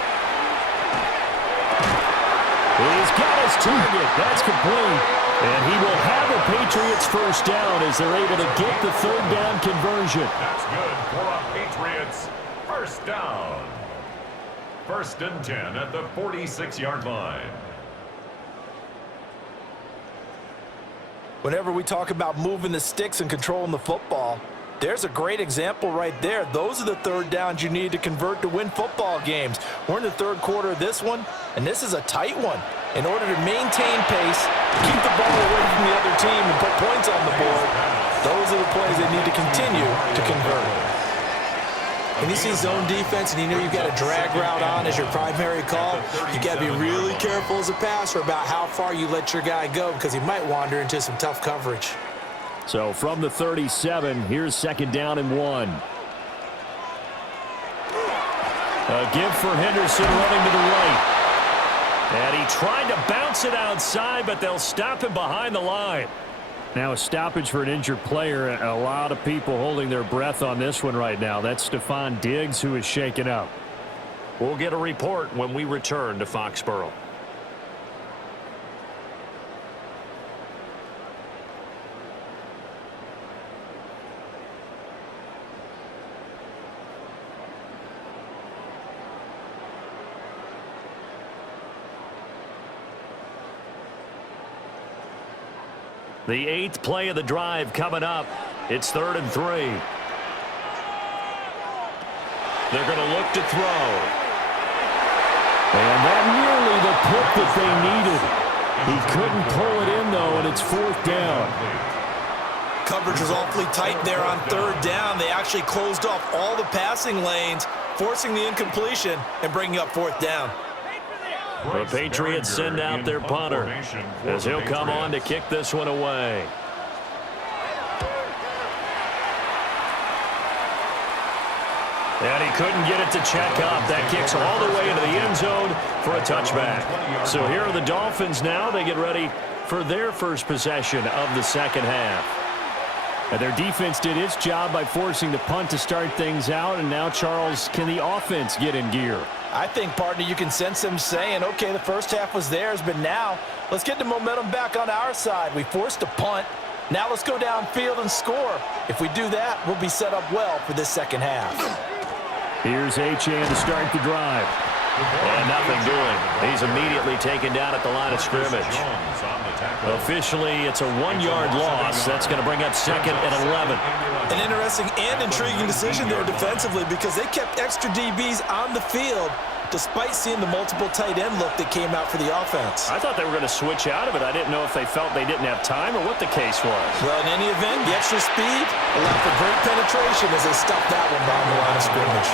He's got his target. That's complete. And he will have a Patriots first down as they're able to get the 3rd down conversion. That's good for a Patriots first down. 1st and 10 at the 46-yard line. Whenever we talk about moving the sticks and controlling the football, there's a great example right there. Those are the 3rd downs you need to convert to win football games. We're in the 3rd quarter of this one, and this is a tight one. In order to maintain pace, keep the ball away from the other team, and put points on the board, those are the plays they need to continue to convert. When you see zone defense and you know you've got a drag route on as your primary call, you got to be really careful as a passer about how far you let your guy go because he might wander into some tough coverage. So from the 37, here's 2nd down and 1. A give for Henderson running to the right. And he tried to bounce it outside, but they'll stop him behind the line. Now a stoppage for an injured player. A lot of people holding their breath on this one right now. That's Stephon Diggs, who is shaken up. We'll get a report when we return to Foxborough. The 8th play of the drive coming up. It's 3rd and 3. They're going to look to throw. And that nearly the pick that they needed. He couldn't pull it in, though, and it's 4th down. Coverage was awfully tight there on 3rd down. They actually closed off all the passing lanes, forcing the incompletion and bringing up 4th down. The Patriots send out their punter as he'll come on to kick this one away. And he couldn't get it to check up. That kicks all the way into the end zone for a touchback. So here are the Dolphins now. They get ready for their first possession of the 2nd half. And their defense did its job by forcing the punt to start things out. And now, Charles, can the offense get in gear? I think, partner, you can sense them saying, okay, the first half was theirs, but now let's get the momentum back on our side. We forced a punt. Now let's go downfield and score. If we do that, we'll be set up well for this 2nd half. Here's Achane to start the drive. And nothing doing. He's immediately taken down at the line of scrimmage. Officially, it's a 1-yard loss. That's going to bring up 2nd and 11. An interesting and intriguing decision there defensively because they kept extra DBs on the field despite seeing the multiple tight end look that came out for the offense. I thought they were going to switch out of it. I didn't know if they felt they didn't have time or what the case was. Well, in any event, the extra speed allowed for great penetration as they stopped that one behind the line of scrimmage.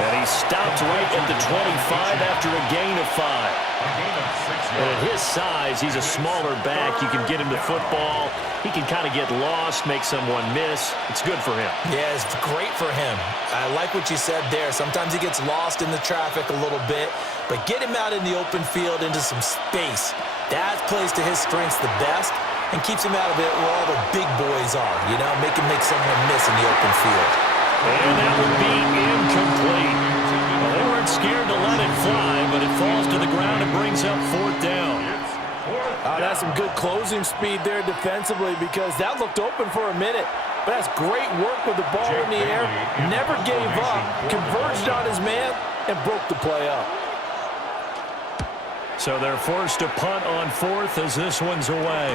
And he stopped right at the 25. drive after a gain of 5. A gain of 6 And yards. at his size, he's a smaller back. You can get him the football. He can kind of get lost, make someone miss. It's good for him. Yeah, it's great for him. I like what you said there. Sometimes he gets lost in the traffic a little bit, but get him out in the open field into some space. That plays to his strengths the best and keeps him out of it where all the big boys are, you know, make someone miss in the open field. And that would be incomplete. Well, they weren't scared to let it fly, but it falls to the ground and brings up 4th down. That's some good closing speed there defensively because that looked open for a minute. But that's great work with the ball in the air. Never gave up, converged on his man, and broke the play up. So they're forced to punt on 4th as this one's away.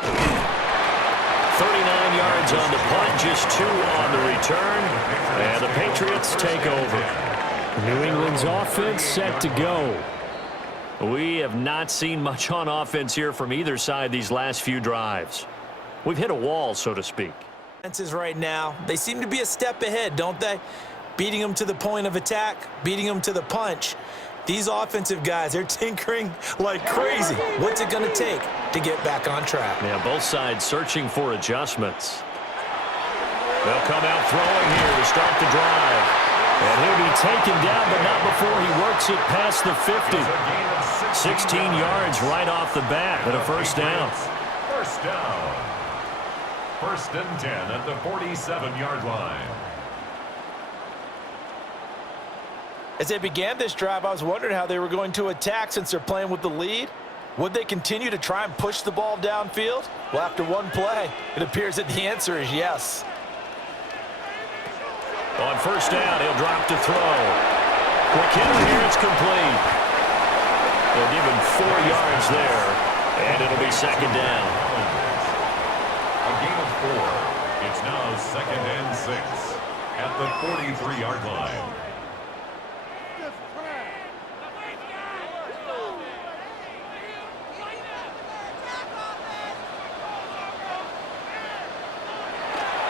39 yards on the punt, just 2 on the return. And the Patriots take over. New England's offense set to go. We have not seen much on offense here from either side these last few drives. We've hit a wall, so to speak. Defenses right now, they seem to be a step ahead, don't they? Beating them to the point of attack, beating them to the punch. These offensive guys, they're tinkering like crazy. What's it going to take to get back on track? Yeah, both sides searching for adjustments. They'll come out throwing here to start the drive. And he'll be taken down, but not before he works it past the 50. 16 yards right off the bat and a first down. First down. 1st and 10 at the 47-yard line. As they began this drive, I was wondering how they were going to attack since they're playing with the lead. Would they continue to try and push the ball downfield? Well, after one play, it appears that the answer is yes. On first down, he'll drop to throw. Quick hit here, it's complete. They'll give him 4 yards there, and it'll be 2nd down. A gain of 4. It's now 2nd and 6 at the 43-yard line.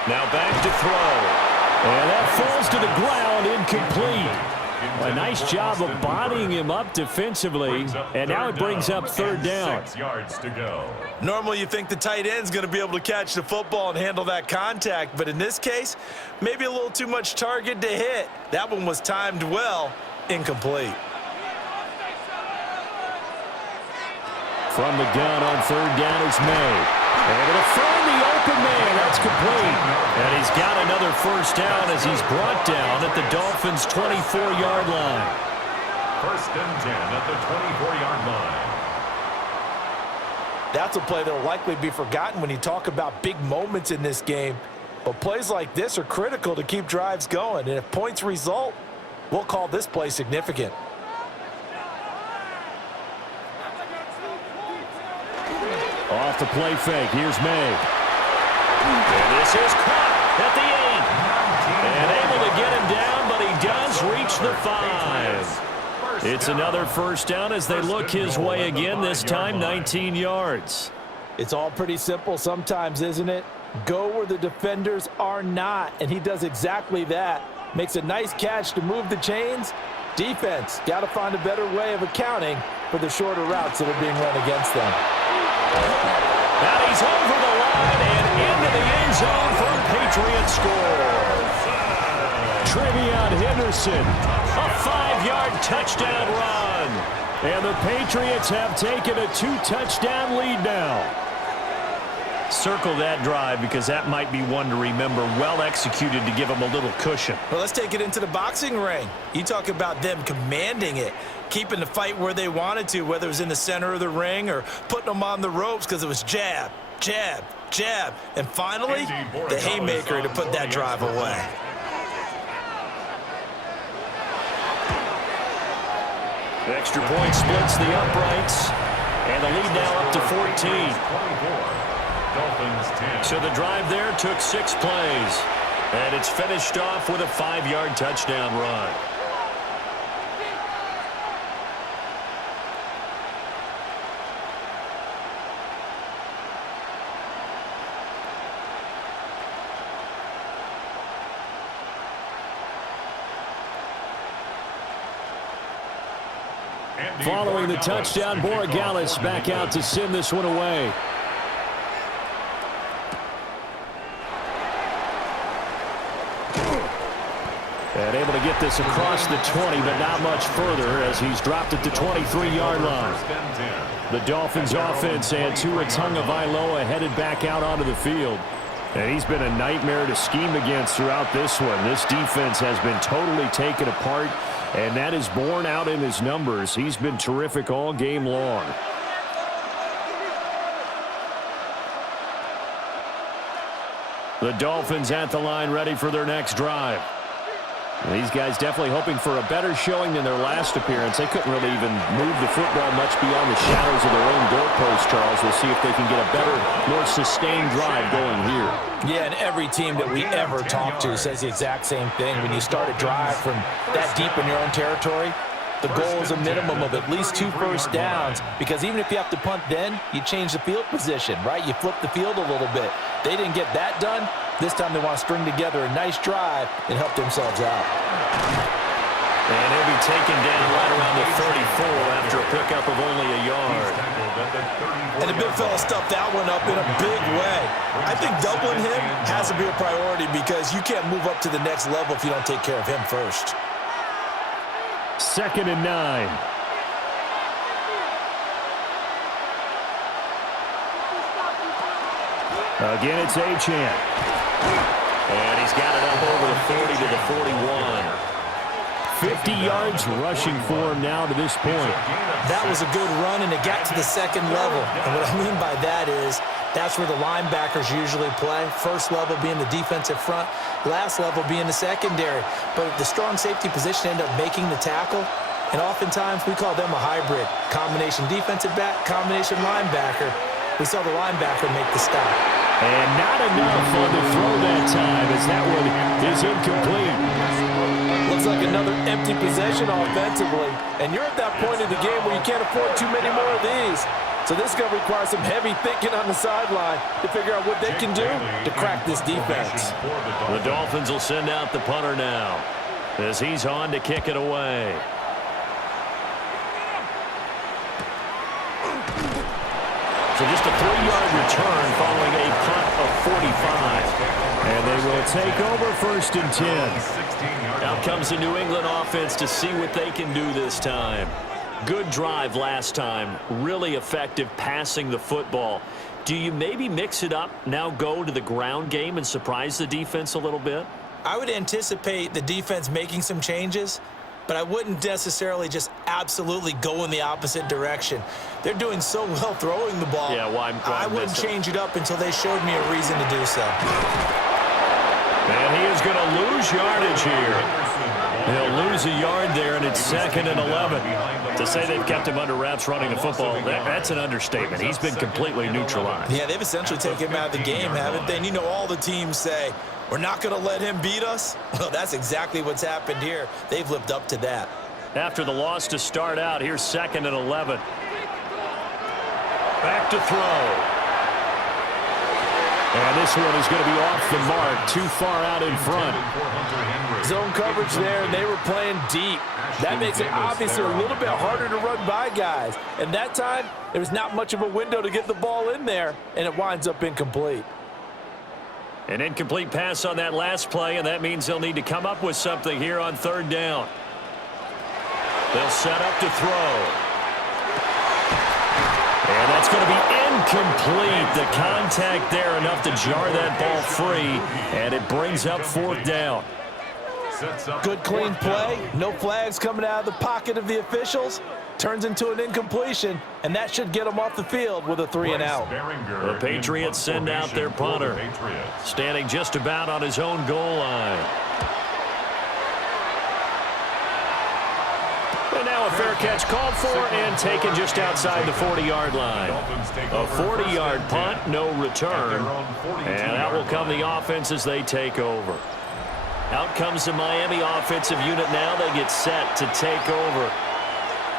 Now back to throw. And that falls to the ground, incomplete. A nice job of bodying him up defensively, and now it brings up 3rd down. 6 yards to go. Normally you think the tight end's going to be able to catch the football and handle that contact, but in this case, maybe a little too much target to hit. That one was timed well, incomplete. From the gun on 3rd down is May. Able to find the open man. That's complete. And he's got another first down as he's brought down at the Dolphins' 24-yard line. 1st and 10 at the 24-yard line. That's a play that will likely be forgotten when you talk about big moments in this game. But plays like this are critical to keep drives going. And if points result, we'll call this play significant. Off the play fake. Here's May. And this is caught at the 8. And able to get him down, but he does reach the 5. It's another first down as they look his way again, this time 19 yards. It's all pretty simple sometimes, isn't it? Go where the defenders are not, and he does exactly that. Makes a nice catch to move the chains. Defense, got to find a better way of accounting for the shorter routes that are being run against them. Now he's over the line and into the end zone for a Patriots score. Trevion Henderson, a 5-yard touchdown run. And the Patriots have taken a 2-touchdown lead now. Circle that drive because that might be one to remember. Well executed to give them a little cushion. Well, let's take it into the boxing ring. You talk about them commanding it, keeping the fight where they wanted to, whether it was in the center of the ring or putting them on the ropes because it was jab, jab, jab, and finally, the haymaker to put that drive away. The extra point splits the uprights, and the lead now up to 14. So the drive there took 6 plays, and it's finished off with a 5-yard touchdown run. Following the touchdown, Borregales back out to send this one away. And able to get this across the 20, but not much further as he's dropped at the 23-yard line. The Dolphins offense and Tua Tagovailoa headed back out onto the field. And he's been a nightmare to scheme against throughout this one. This defense has been totally taken apart, and that is borne out in his numbers. He's been terrific all game long. The Dolphins at the line ready for their next drive. These guys definitely hoping for a better showing than their last appearance. They couldn't really even move the football much beyond the shadows of their own goalpost, Charles. We'll see if they can get a better, more sustained drive going here. Yeah, and every team that we ever talk to says the exact same thing. When you start a drive from that deep in your own territory, the goal is a minimum of at least 2 first downs, because even if you have to punt then, you change the field position, right? You flip the field a little bit. They didn't get that done. This time they want to string together a nice drive and help themselves out. And he'll be taken down right around the 34 after a pickup of only a yard. And the big fella stuffed that one up in a big way. I think doubling him has to be a priority, because you can't move up to the next level if you don't take care of him first. 2nd and 9. Again, it's Achane. And he's got it up over the 40 to the 41. 50 yards rushing for him now to this point. That was a good run, and it got to the second level. And what I mean by that is that's where the linebackers usually play. First level being the defensive front, last level being the secondary. But the strong safety position ended up making the tackle. And oftentimes we call them a hybrid. Combination defensive back, combination linebacker. We saw the linebacker make the stop. And not enough on the throw that time, as that one is incomplete. Looks like another empty possession offensively. And you're at that point in the game where you can't afford too many more of these. So this is going to require some heavy thinking on the sideline to figure out what they can do to crack this defense. The Dolphins will send out the punter now as he's on to kick it away. So just a 3-yard return following a punt of 45. And they will take over 1st and 10. Out comes the New England offense to see what they can do this time. Good drive last time. Really effective passing the football. Do you maybe mix it up, now go to the ground game and surprise the defense a little bit? I would anticipate the defense making some changes, but I wouldn't necessarily just absolutely go in the opposite direction. They're doing so well throwing the ball. Yeah, I wouldn't change it up until they showed me a reason to do so. And he is going to lose yardage here. He'll lose a yard there, and it's 2nd and 11. To say they've kept him under wraps running the football, that's an understatement. He's been completely neutralized. Yeah, they've essentially taken him out of the game, haven't they? And you know, all the teams say, we're not going to let him beat us. Well, that's exactly what's happened here. They've lived up to that. After the loss to start out, here's 2nd and 11. Back to throw. And this one is going to be off the mark, too far out in front. Zone coverage there, and they were playing deep. That makes it obviously a little bit harder to run by guys. And that time, there was not much of a window to get the ball in there, and it winds up incomplete. An incomplete pass on that last play, and that means they'll need to come up with something here on 3rd down. They'll set up to throw. And that's going to be incomplete. The contact there enough to jar that ball free, and it brings up 4th down. Good clean play. No flags coming out of the pocket of the officials. Turns into an incompletion, and that should get them off the field with a 3 and out. The Patriots send out their punter, standing just about on his own goal line. And now a fair catch called for and taken just outside the 40-yard line. A 40-yard punt, no return. And out will come the offense as they take over. Out comes the Miami offensive unit now. They get set to take over.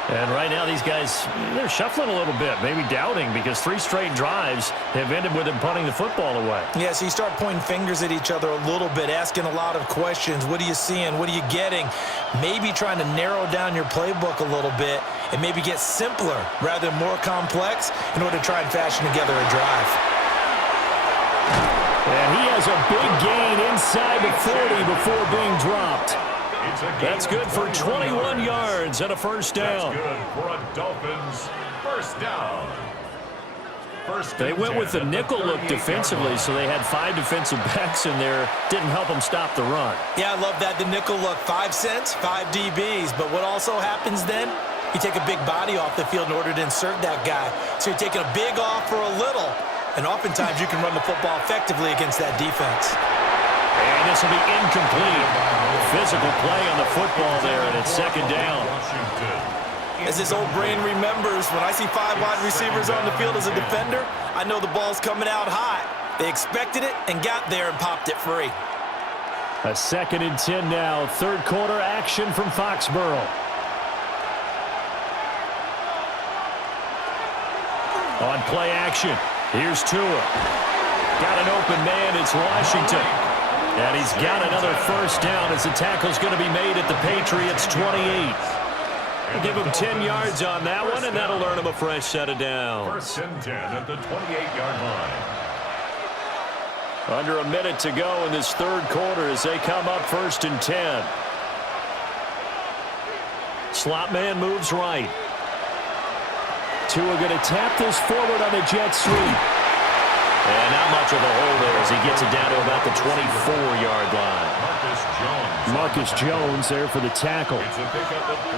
And right now these guys, they're shuffling a little bit, maybe doubting, because 3 straight drives have ended with them punting the football away. Yeah, so you start pointing fingers at each other a little bit, asking a lot of questions. What are you seeing? What are you getting? Maybe trying to narrow down your playbook a little bit and maybe get simpler rather than more complex in order to try and fashion together a drive. And he has a big gain inside the 40 before being dropped. That's good for 21 yards and a first down. That's good for a Dolphins first down. They went with the nickel look defensively, so they had 5 defensive backs in there. Didn't help them stop the run. Yeah, I love that, the nickel look. 5 cents, 5 DBs. But what also happens then, you take a big body off the field in order to insert that guy. So you're taking a big off for a little. And oftentimes you can run the football effectively against that defense. And this will be incomplete. Physical play on the football there, and it's second down. As this old brain remembers, when I see 5 wide receivers on the field as a defender, I know the ball's coming out hot. They expected it and got there and popped it free. A 2nd and 10 now. Third quarter action from Foxborough. On play action, here's Tua. Got an open man, it's Washington. And he's got another first down as the tackle's going to be made at the Patriots' 28. We'll give him 10 yards on that one, and that'll earn him a fresh set of downs. 1st and 10 at the 28-yard line. Under a minute to go in this third quarter as they come up 1st and 10. Slot man moves right. Tua going to tap this forward on the jet sweep. And not much of a hole there as he gets it down to about the 24-yard line. Marcus Jones there for the tackle. It's a pickup of 3.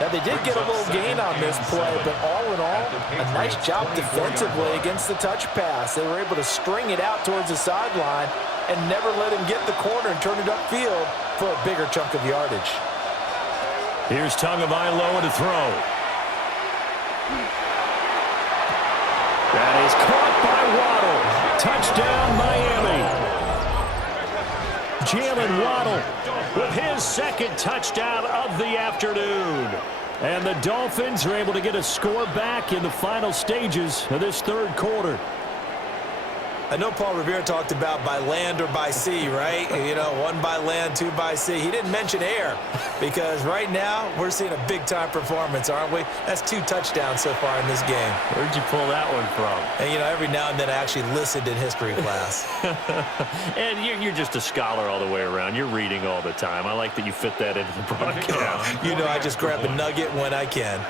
Now, they did get a little gain on this play, but all in all, a nice job defensively against the touch pass. They were able to string it out towards the sideline and never let him get the corner and turn it upfield for a bigger chunk of yardage. Here's Tagovailoa to throw. That is caught by Waddle. Touchdown, Miami. Jalen Waddle with his 2nd touchdown of the afternoon. And the Dolphins are able to get a score back in the final stages of this third quarter. I know Paul Revere talked about by land or by sea, right? You know, 1 by land, 2 by sea. He didn't mention air because right now we're seeing a big-time performance, aren't we? That's 2 touchdowns so far in this game. Where'd you pull that one from? And, you know, every now and then I actually listened in history class. And you're just a scholar all the way around. You're reading all the time. I like that you fit that into the broadcast. You know, I just grab a nugget when I can.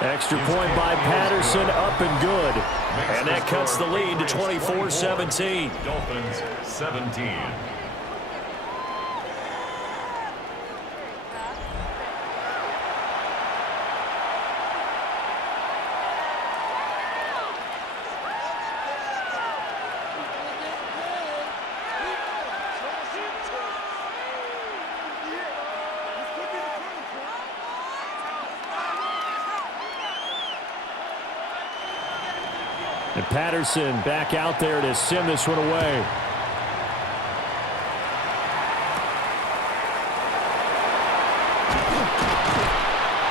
Extra point by Patterson, up and good. And that cuts the lead to 24-17. Dolphins 17. And Patterson back out there to send this one away.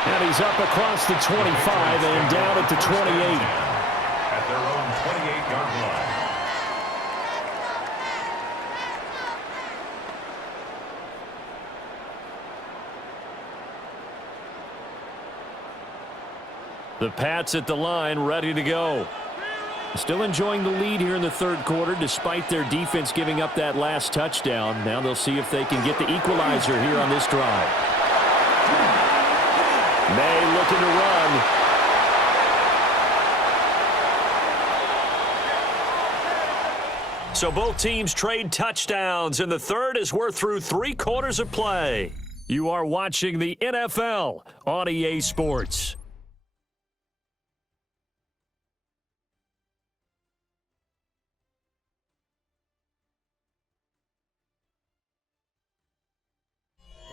And he's up across the 25 and down at the 28. At their own 28-yard line. The Pats at the line, ready to go. Still enjoying the lead here in the third quarter despite their defense giving up that last touchdown. Now they'll see if they can get the equalizer here on this drive. May looking to run. So both teams trade touchdowns in the third as we're through 3 quarters of play. You are watching the NFL on EA Sports.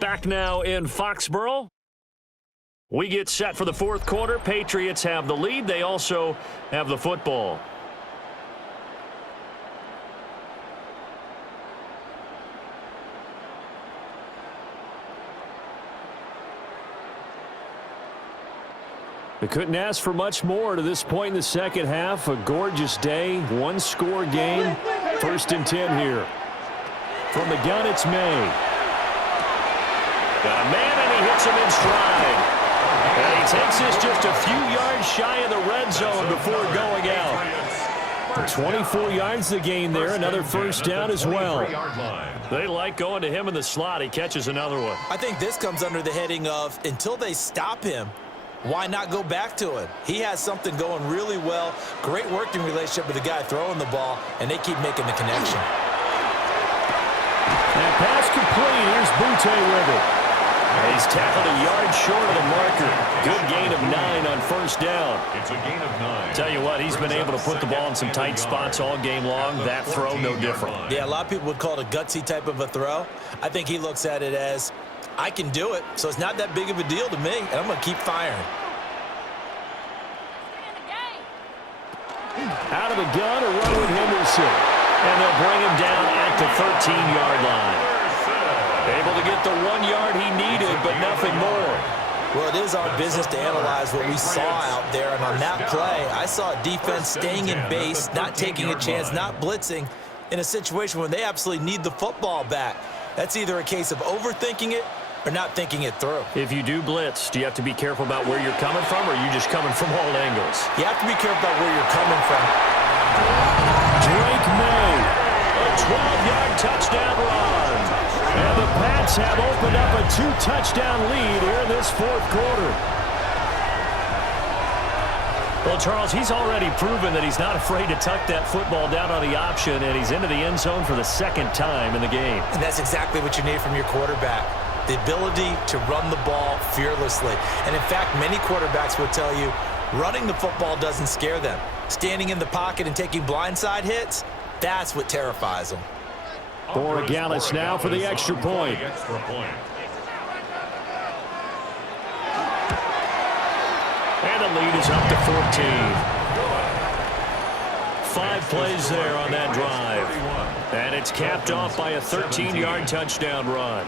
Back now in Foxborough. We get set for the fourth quarter. Patriots have the lead. They also have the football. They couldn't ask for much more to this point in the second half. A gorgeous day, 1-score game. 1st and 10 here. From the gun, it's May. Got a man, and he hits him in stride. And he takes this just a few yards shy of the red zone before going out. 24 yards to gain there, another first down as well. They like going to him in the slot. He catches another one. I think this comes under the heading of until they stop him, why not go back to it? He has something going really well, great working relationship with the guy throwing the ball, and they keep making the connection. And pass complete. Here's Butte with it. And he's tackled a yard short of the marker. Good gain of 9 on first down. It's a gain of 9. Tell you what, he's been able to put the ball in some tight spots all game long. That throw, no different. Yeah, a lot of people would call it a gutsy type of a throw. I think he looks at it as, I can do it, so it's not that big of a deal to me, and I'm going to keep firing. Out of the gun, a run with Henderson. And they'll bring him down at the 13-yard line. Able to get the 1 yard he needed, but nothing more. Well, it is our business to analyze what we saw out there, and on that play, I saw a defense staying in base, not taking a chance, not blitzing, in a situation where they absolutely need the football back. That's either a case of overthinking it or not thinking it through. If you do blitz, do you have to be careful about where you're coming from, or are you just coming from all angles? You have to be careful about where you're coming from. Drake May, a 12-yard touchdown run. And the Pats have opened up a 2-touchdown lead here in this fourth quarter. Well, Charles, he's already proven that he's not afraid to tuck that football down on the option, and he's into the end zone for the second time in the game. And that's exactly what you need from your quarterback, the ability to run the ball fearlessly. And, in fact, many quarterbacks will tell you running the football doesn't scare them. Standing in the pocket and taking blindside hits, that's what terrifies them. Borregales now for the extra point. And the lead is up to 14. 5 plays there on that drive. And it's capped off by a 13-yard touchdown run.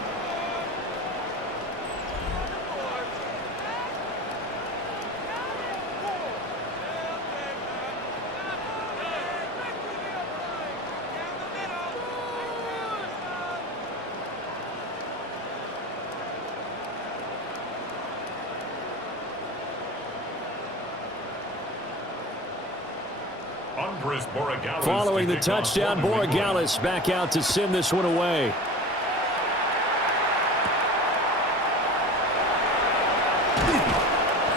Following the touchdown, Borregales back out to send this one away.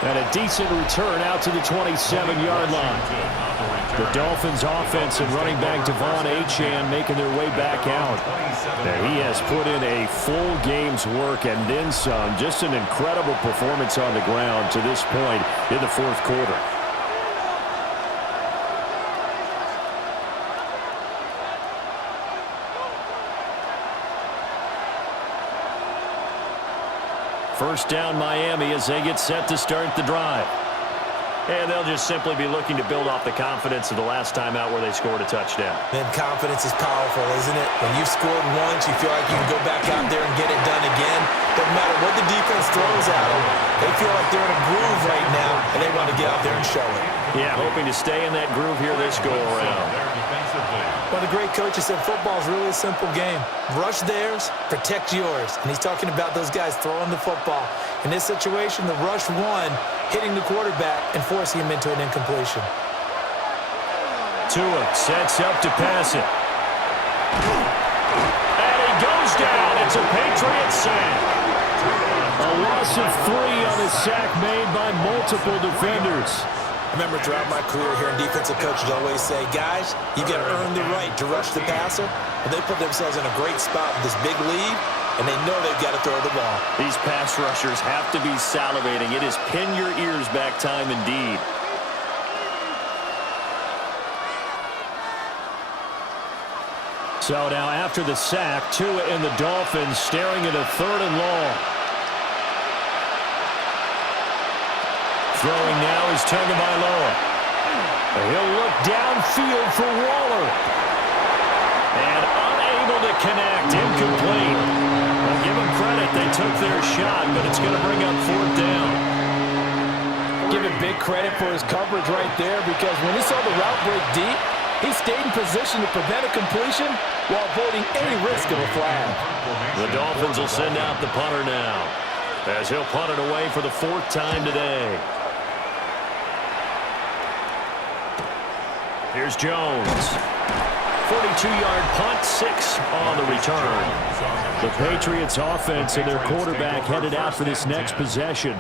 And a decent return out to the 27-yard line. The Dolphins offense and running back Devon Achane making their way back out. And he has put in a full game's work and then some. Just an incredible performance on the ground to this point in the fourth quarter. First down Miami as they get set to start the drive. And they'll just simply be looking to build off the confidence of the last time out where they scored a touchdown. Then confidence is powerful, isn't it? When you've scored once, you feel like you can go back out there and get it done again. Doesn't matter what the defense throws at them. They feel like they're in a groove right now, and they want to get out there and show it. Yeah, hoping to stay in that groove here this go-around. One of the great coaches said football is really a simple game. Rush theirs, protect yours. And he's talking about those guys throwing the football. In this situation, the rush one, hitting the quarterback and forcing him into an incompletion. Tua sets up to pass it. And he goes down. It's a Patriots sack. A loss of 3 on a sack made by multiple defenders. I remember throughout my career here in defensive coaches always say, guys, you got to earn the right to rush the passer. But they put themselves in a great spot with this big lead, and they know they've got to throw the ball. These pass rushers have to be salivating. It is pin your ears back time indeed. So now after the sack, Tua and the Dolphins staring at a 3rd and long. Throwing now is Tagovailoa. He'll look downfield for Waller. And unable to connect, incomplete. Well, give them credit, they took their shot, but it's going to bring up 4th down. Give him big credit for his coverage right there, because when he saw the route break deep, He stayed in position to prevent a completion while avoiding any risk of a flag. The Dolphins will send out the punter now, as he'll punt it away for the 4th time today. Here's Jones. 42-yard punt, 6 on the return. The Patriots offense and their quarterback headed out for this next possession.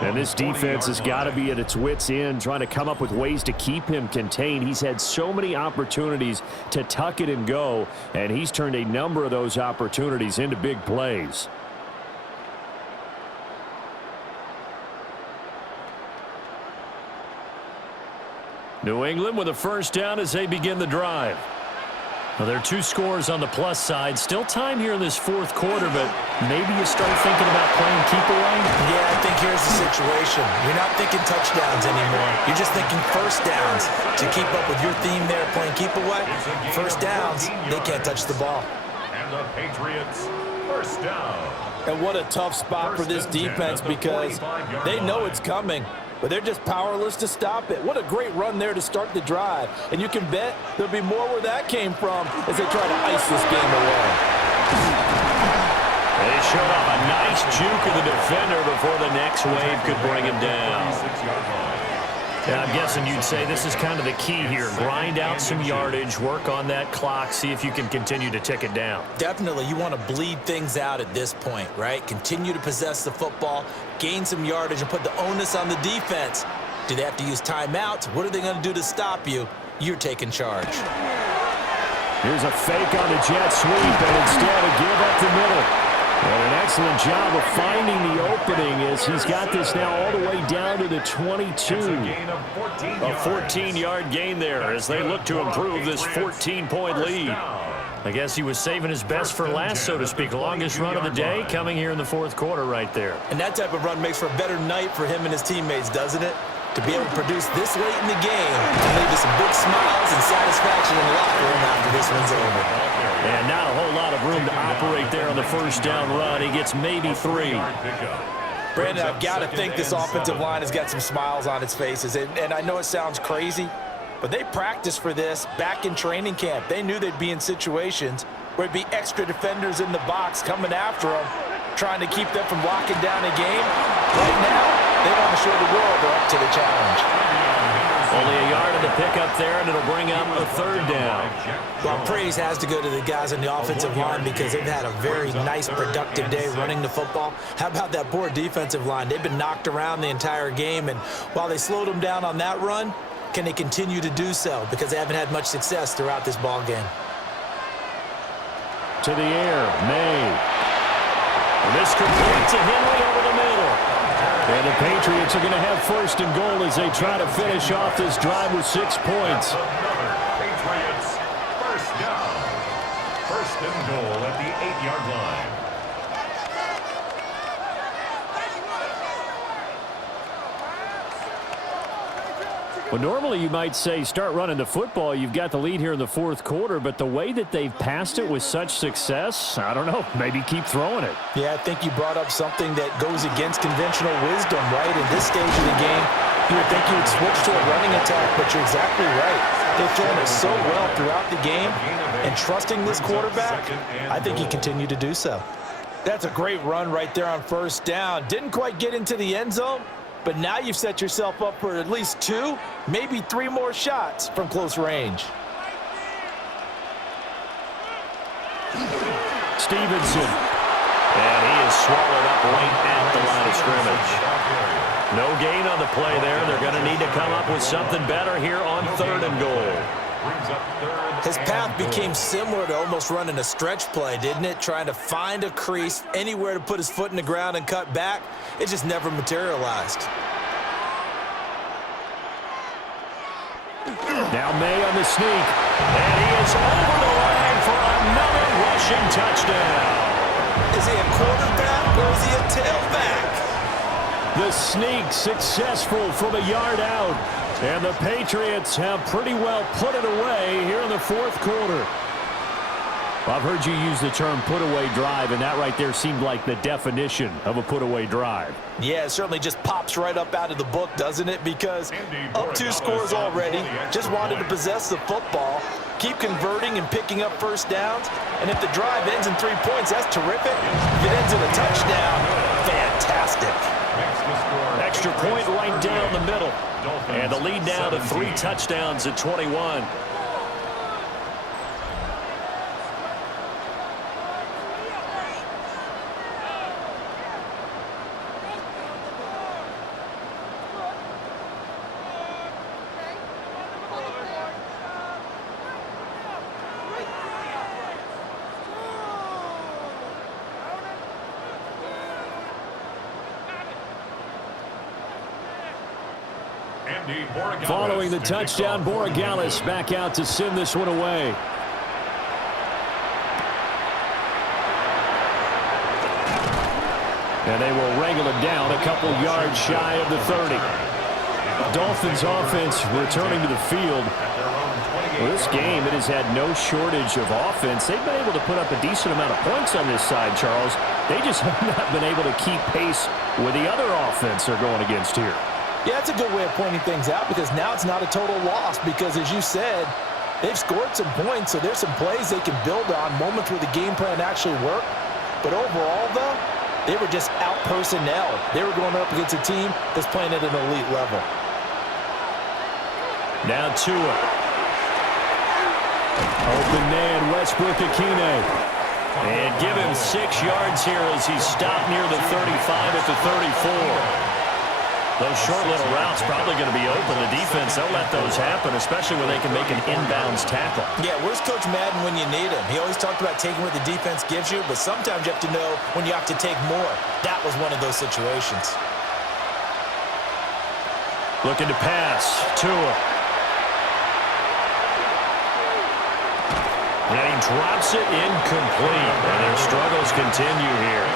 And this defense has got to be at its wits' end, trying to come up with ways to keep him contained. He's had so many opportunities to tuck it and go, and he's turned a number of those opportunities into big plays. New England with a first down as they begin the drive. Well, there are 2 scores on the plus side. Still time here in this 4th quarter, but maybe you start thinking about playing keep away? Yeah, I think here's the situation. You're not thinking touchdowns anymore. You're just thinking first downs. To keep up with your theme there, playing keep away, first downs, they can't touch the ball. And the Patriots, first down. And what a tough spot for this defense because they know it's coming, but they're just powerless to stop it. What a great run there to start the drive. And you can bet there'll be more where that came from as they try to ice this game away. They showed off a nice juke of the defender before the next wave could bring him down. Yeah, I'm guessing you'd say this is kind of the key here. Grind out some yardage, work on that clock, see if you can continue to tick it down. Definitely, you want to bleed things out at this point, right? Continue to possess the football, gain some yardage, and put the onus on the defense. Do they have to use timeouts? What are they going to do to stop you? You're taking charge. Here's a fake on the jet sweep, and instead a give up the middle. And an excellent job of finding the opening as he's got this now all the way down to the 22. A 14-yard gain there as they look to improve this 14-point lead. I guess he was saving his best for last, so to speak. Longest run of the day coming here in the 4th quarter right there. And that type of run makes for a better night for him and his teammates, doesn't it? To be able to produce this late in the game and lead to some big smiles and satisfaction in the locker room after this one's over. And not a whole lot of room to operate there on the first down run. He gets maybe 3. Brandon, I've got to think this offensive line has got some smiles on its faces. And I know it sounds crazy, but they practiced for this back in training camp. They knew they'd be in situations where it'd be extra defenders in the box coming after them, trying to keep them from locking down a game. Right now, they want to show the world they're up to the challenge. Only a yard of the pickup there, and it'll bring up a 3rd down. Well, praise has to go to the guys on the offensive line because they've had a very nice, productive day running the football. How about that poor defensive line? They've been knocked around the entire game, and while they slowed them down on that run, can they continue to do so? Because they haven't had much success throughout this ball game. To the air, May. And this complete to Henry over the middle. And the Patriots are going to have 1st and goal as they try to finish off this drive with 6 points. Patriots, first down. 1st and goal at the 8-yard line. Well, normally you might say start running the football. You've got the lead here in the 4th quarter, but the way that they've passed it with such success, I don't know, maybe keep throwing it. Yeah, I think you brought up something that goes against conventional wisdom, right? In this stage of the game, you would think you would switch to a running attack, but you're exactly right. They've thrown it so well throughout the game, and trusting this quarterback, I think he continued to do so. That's a great run right there on 1st down. Didn't quite get into the end zone, but now you've set yourself up for at least 2, maybe 3 more shots from close range. Stevenson. And he is swallowed up late at the line of scrimmage. No gain on the play there. They're going to need to come up with something better here on 3rd and goal. His path became similar to almost running a stretch play, didn't it? Trying to find a crease, anywhere to put his foot in the ground and cut back. It just never materialized. Now May on the sneak. And he is over the line for another rushing touchdown. Is he a quarterback or is he a tailback? The sneak successful from a yard out. And the Patriots have pretty well put it away here in the 4th quarter. Well, I've heard you use the term put-away drive, and that right there seemed like the definition of a put-away drive. Yeah, it certainly just pops right up out of the book, doesn't it? Because up 2 scores already, just wanted to possess the football, keep converting and picking up first downs, and if the drive ends in 3 points, that's terrific. If it ends in a touchdown, fantastic. Extra point right down the middle. And the lead now to 3 touchdowns at 21. Following the touchdown, Borregales back out to send this one away. And they will wrangle it down a couple yards shy of the 30. Dolphins offense returning to the field. Well, this game, it has had no shortage of offense. They've been able to put up a decent amount of points on this side, Charles. They just have not been able to keep pace with the other offense they're going against here. Yeah, that's a good way of pointing things out because now it's not a total loss because, as you said, they've scored some points, so there's some plays they can build on, moments where the game plan actually worked. But overall, though, they were just out-personnel. They were going up against a team that's playing at an elite level. Now Tua. Open man, Westbrook-Ikhine. And give him 6 yards here as he stopped near the 35 at the 34. Those short little routes probably going to be open. The defense, they'll let those happen, especially when they can make an inbounds tackle. Yeah, where's Coach Madden when you need him? He always talked about taking what the defense gives you, but sometimes you have to know when you have to take more. That was one of those situations. Looking to pass. Tua. And he drops it incomplete. And their struggles continue here.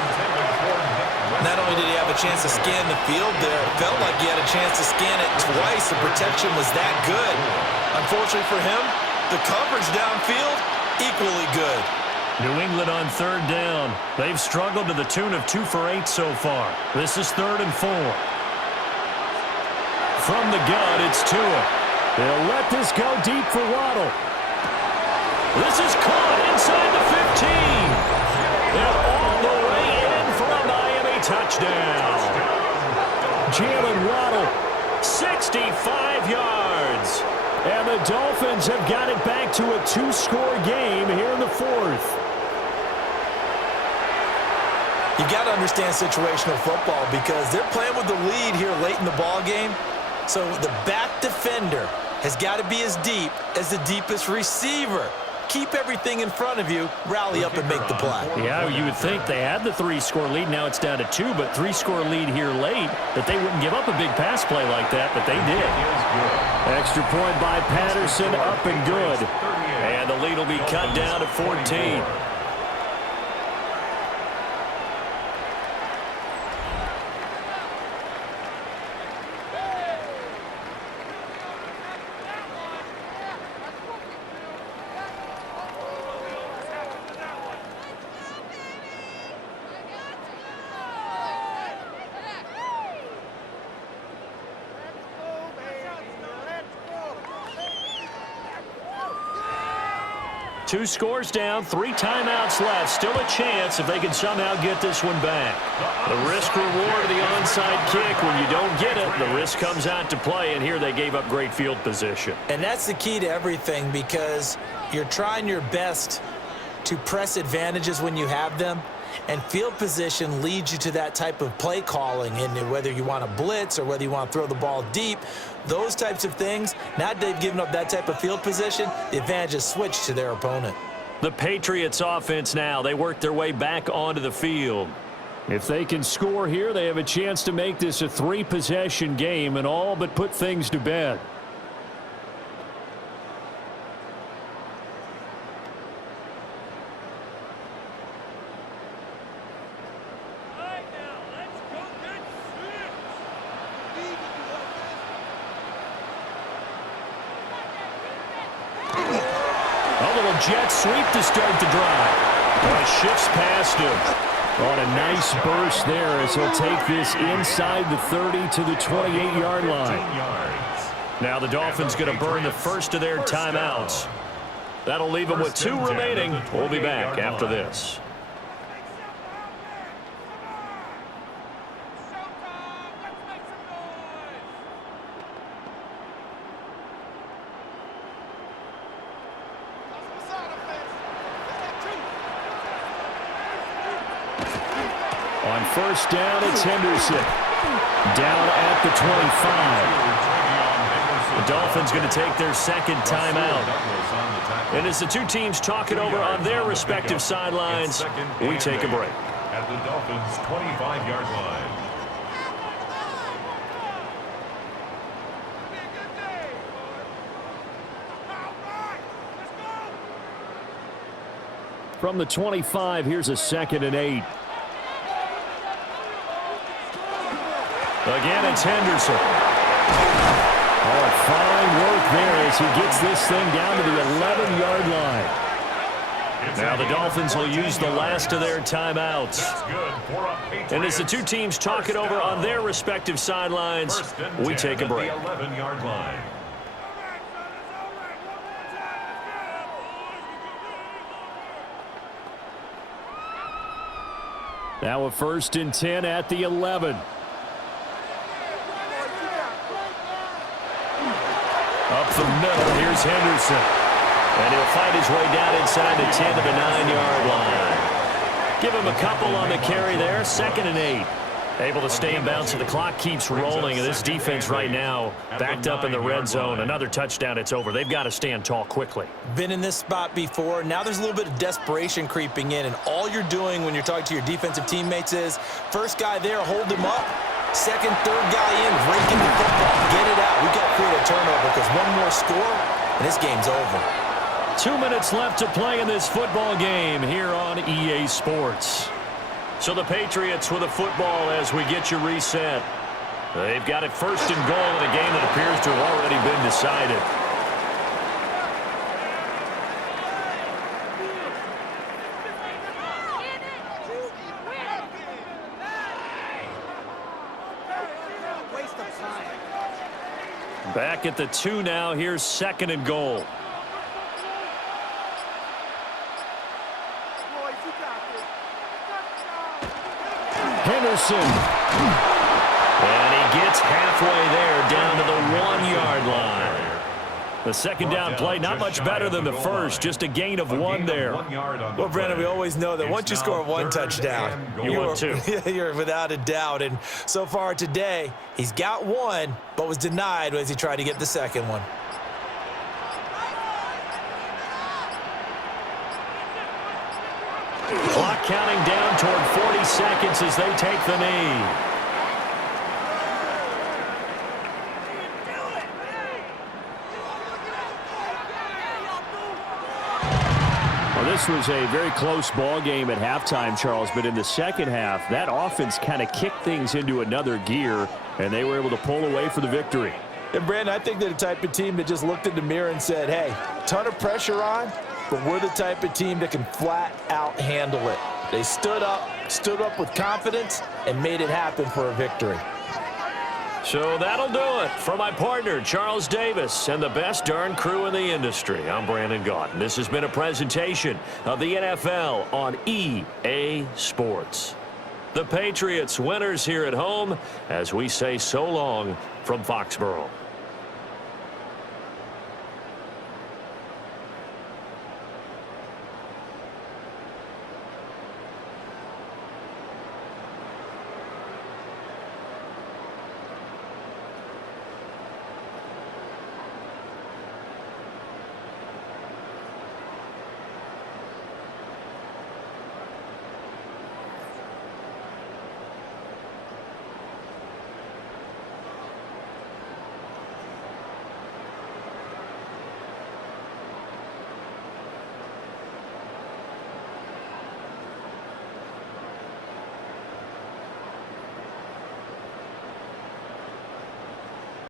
Not only did he have a chance to scan the field there, it felt like he had a chance to scan it twice. The protection was that good. Unfortunately for him, the coverage downfield, equally good. New England on 3rd down. They've struggled to the tune of 2 for 8 so far. This is 3rd and 4. From the gun, it's Tua. They'll let this go deep for Waddle. This is caught inside the 15. They're all the way in for a Miami touchdown. Jalen Waddle, 65 yards. And the Dolphins have got it back to a 2-score game here in the 4th. You've got to understand situational football because they're playing with the lead here late in the ball game. So the back defender has got to be as deep as the deepest receiver. Keep everything in front of you, rally up and make the play. Yeah, you would think they had the 3-score lead. Now it's down to 2, but 3-score lead here late, that they wouldn't give up a big pass play like that, but they did. Extra point by Patterson, up and good. And the lead will be cut down to 14. Two scores down, 3 timeouts left. Still a chance if they can somehow get this one back. The risk reward of the onside kick. When you don't get it, the risk comes out to play, and here they gave up great field position. And that's the key to everything because you're trying your best to press advantages when you have them, and field position leads you to that type of play calling, and whether you want to blitz or whether you want to throw the ball deep, those types of things, now that they've given up that type of field position, the advantage is switched to their opponent. The Patriots offense now, they work their way back onto the field. If they can score here, they have a chance to make this a 3-possession game and all but put things to bed. jet sweep to start the drive. Oh, it shifts past him. On a nice burst there as he'll take this inside the 30 to the 28-yard line. Now the Dolphins going to burn the first of their timeouts. That'll leave them with 2 remaining. We'll be back after this. On first down, it's Henderson. Down at the 25. The Dolphins going to take their second timeout. And as the two teams talk it over on their respective sidelines, we take a break. At the Dolphins' 25-yard line. From the 25, here's a 2nd and 8. Again, it's Henderson. Oh, fine work there as he gets this thing down to the 11-yard line. Now the Dolphins will use the last of their timeouts. And as the two teams talk it over on their respective sidelines, we take a break. 11-yard line. Now a 1st and 10 at the 11. Up the middle, here's Henderson. And he'll fight his way down inside the 10 to the 9-yard line. Give him a couple on the carry there, 2nd and 8. Able to stay in bounds, so the clock keeps rolling. And this defense right now backed up in the red zone. Another touchdown, it's over. They've got to stand tall quickly. Been in this spot before. Now there's a little bit of desperation creeping in, and all you're doing when you're talking to your defensive teammates is first guy there, hold him up. Second, third guy in, raking the football. Get it out. We've got to create a turnover because one more score, and this game's over. 2 minutes left to play in this football game here on EA Sports. So the Patriots with a football as we get you reset. They've got it 1st and goal in a game that appears to have already been decided. Back at the 2 now. Here's 2nd and goal. Henderson. And he gets halfway there down to the 1-yard line. The second down play, not much better than the first, just a gain of 1 there. Well, Brandon, we always know that once you score 1 touchdown, want 2. You're without a doubt. And so far today, he's got 1, but was denied as he tried to get the second one. Clock counting down toward 40 seconds as they take the knee. Well, this was a very close ball game at halftime, Charles, but in the second half, that offense kind of kicked things into another gear, and they were able to pull away for the victory. And, Brandon, I think they're the type of team that just looked in the mirror and said, hey, ton of pressure on, but we're the type of team that can flat out handle it. They stood up with confidence, and made it happen for a victory. So that'll do it for my partner, Charles Davis, and the best darn crew in the industry. I'm Brandon Gaudin. This has been a presentation of the NFL on EA Sports. The Patriots winners here at home as we say so long from Foxborough.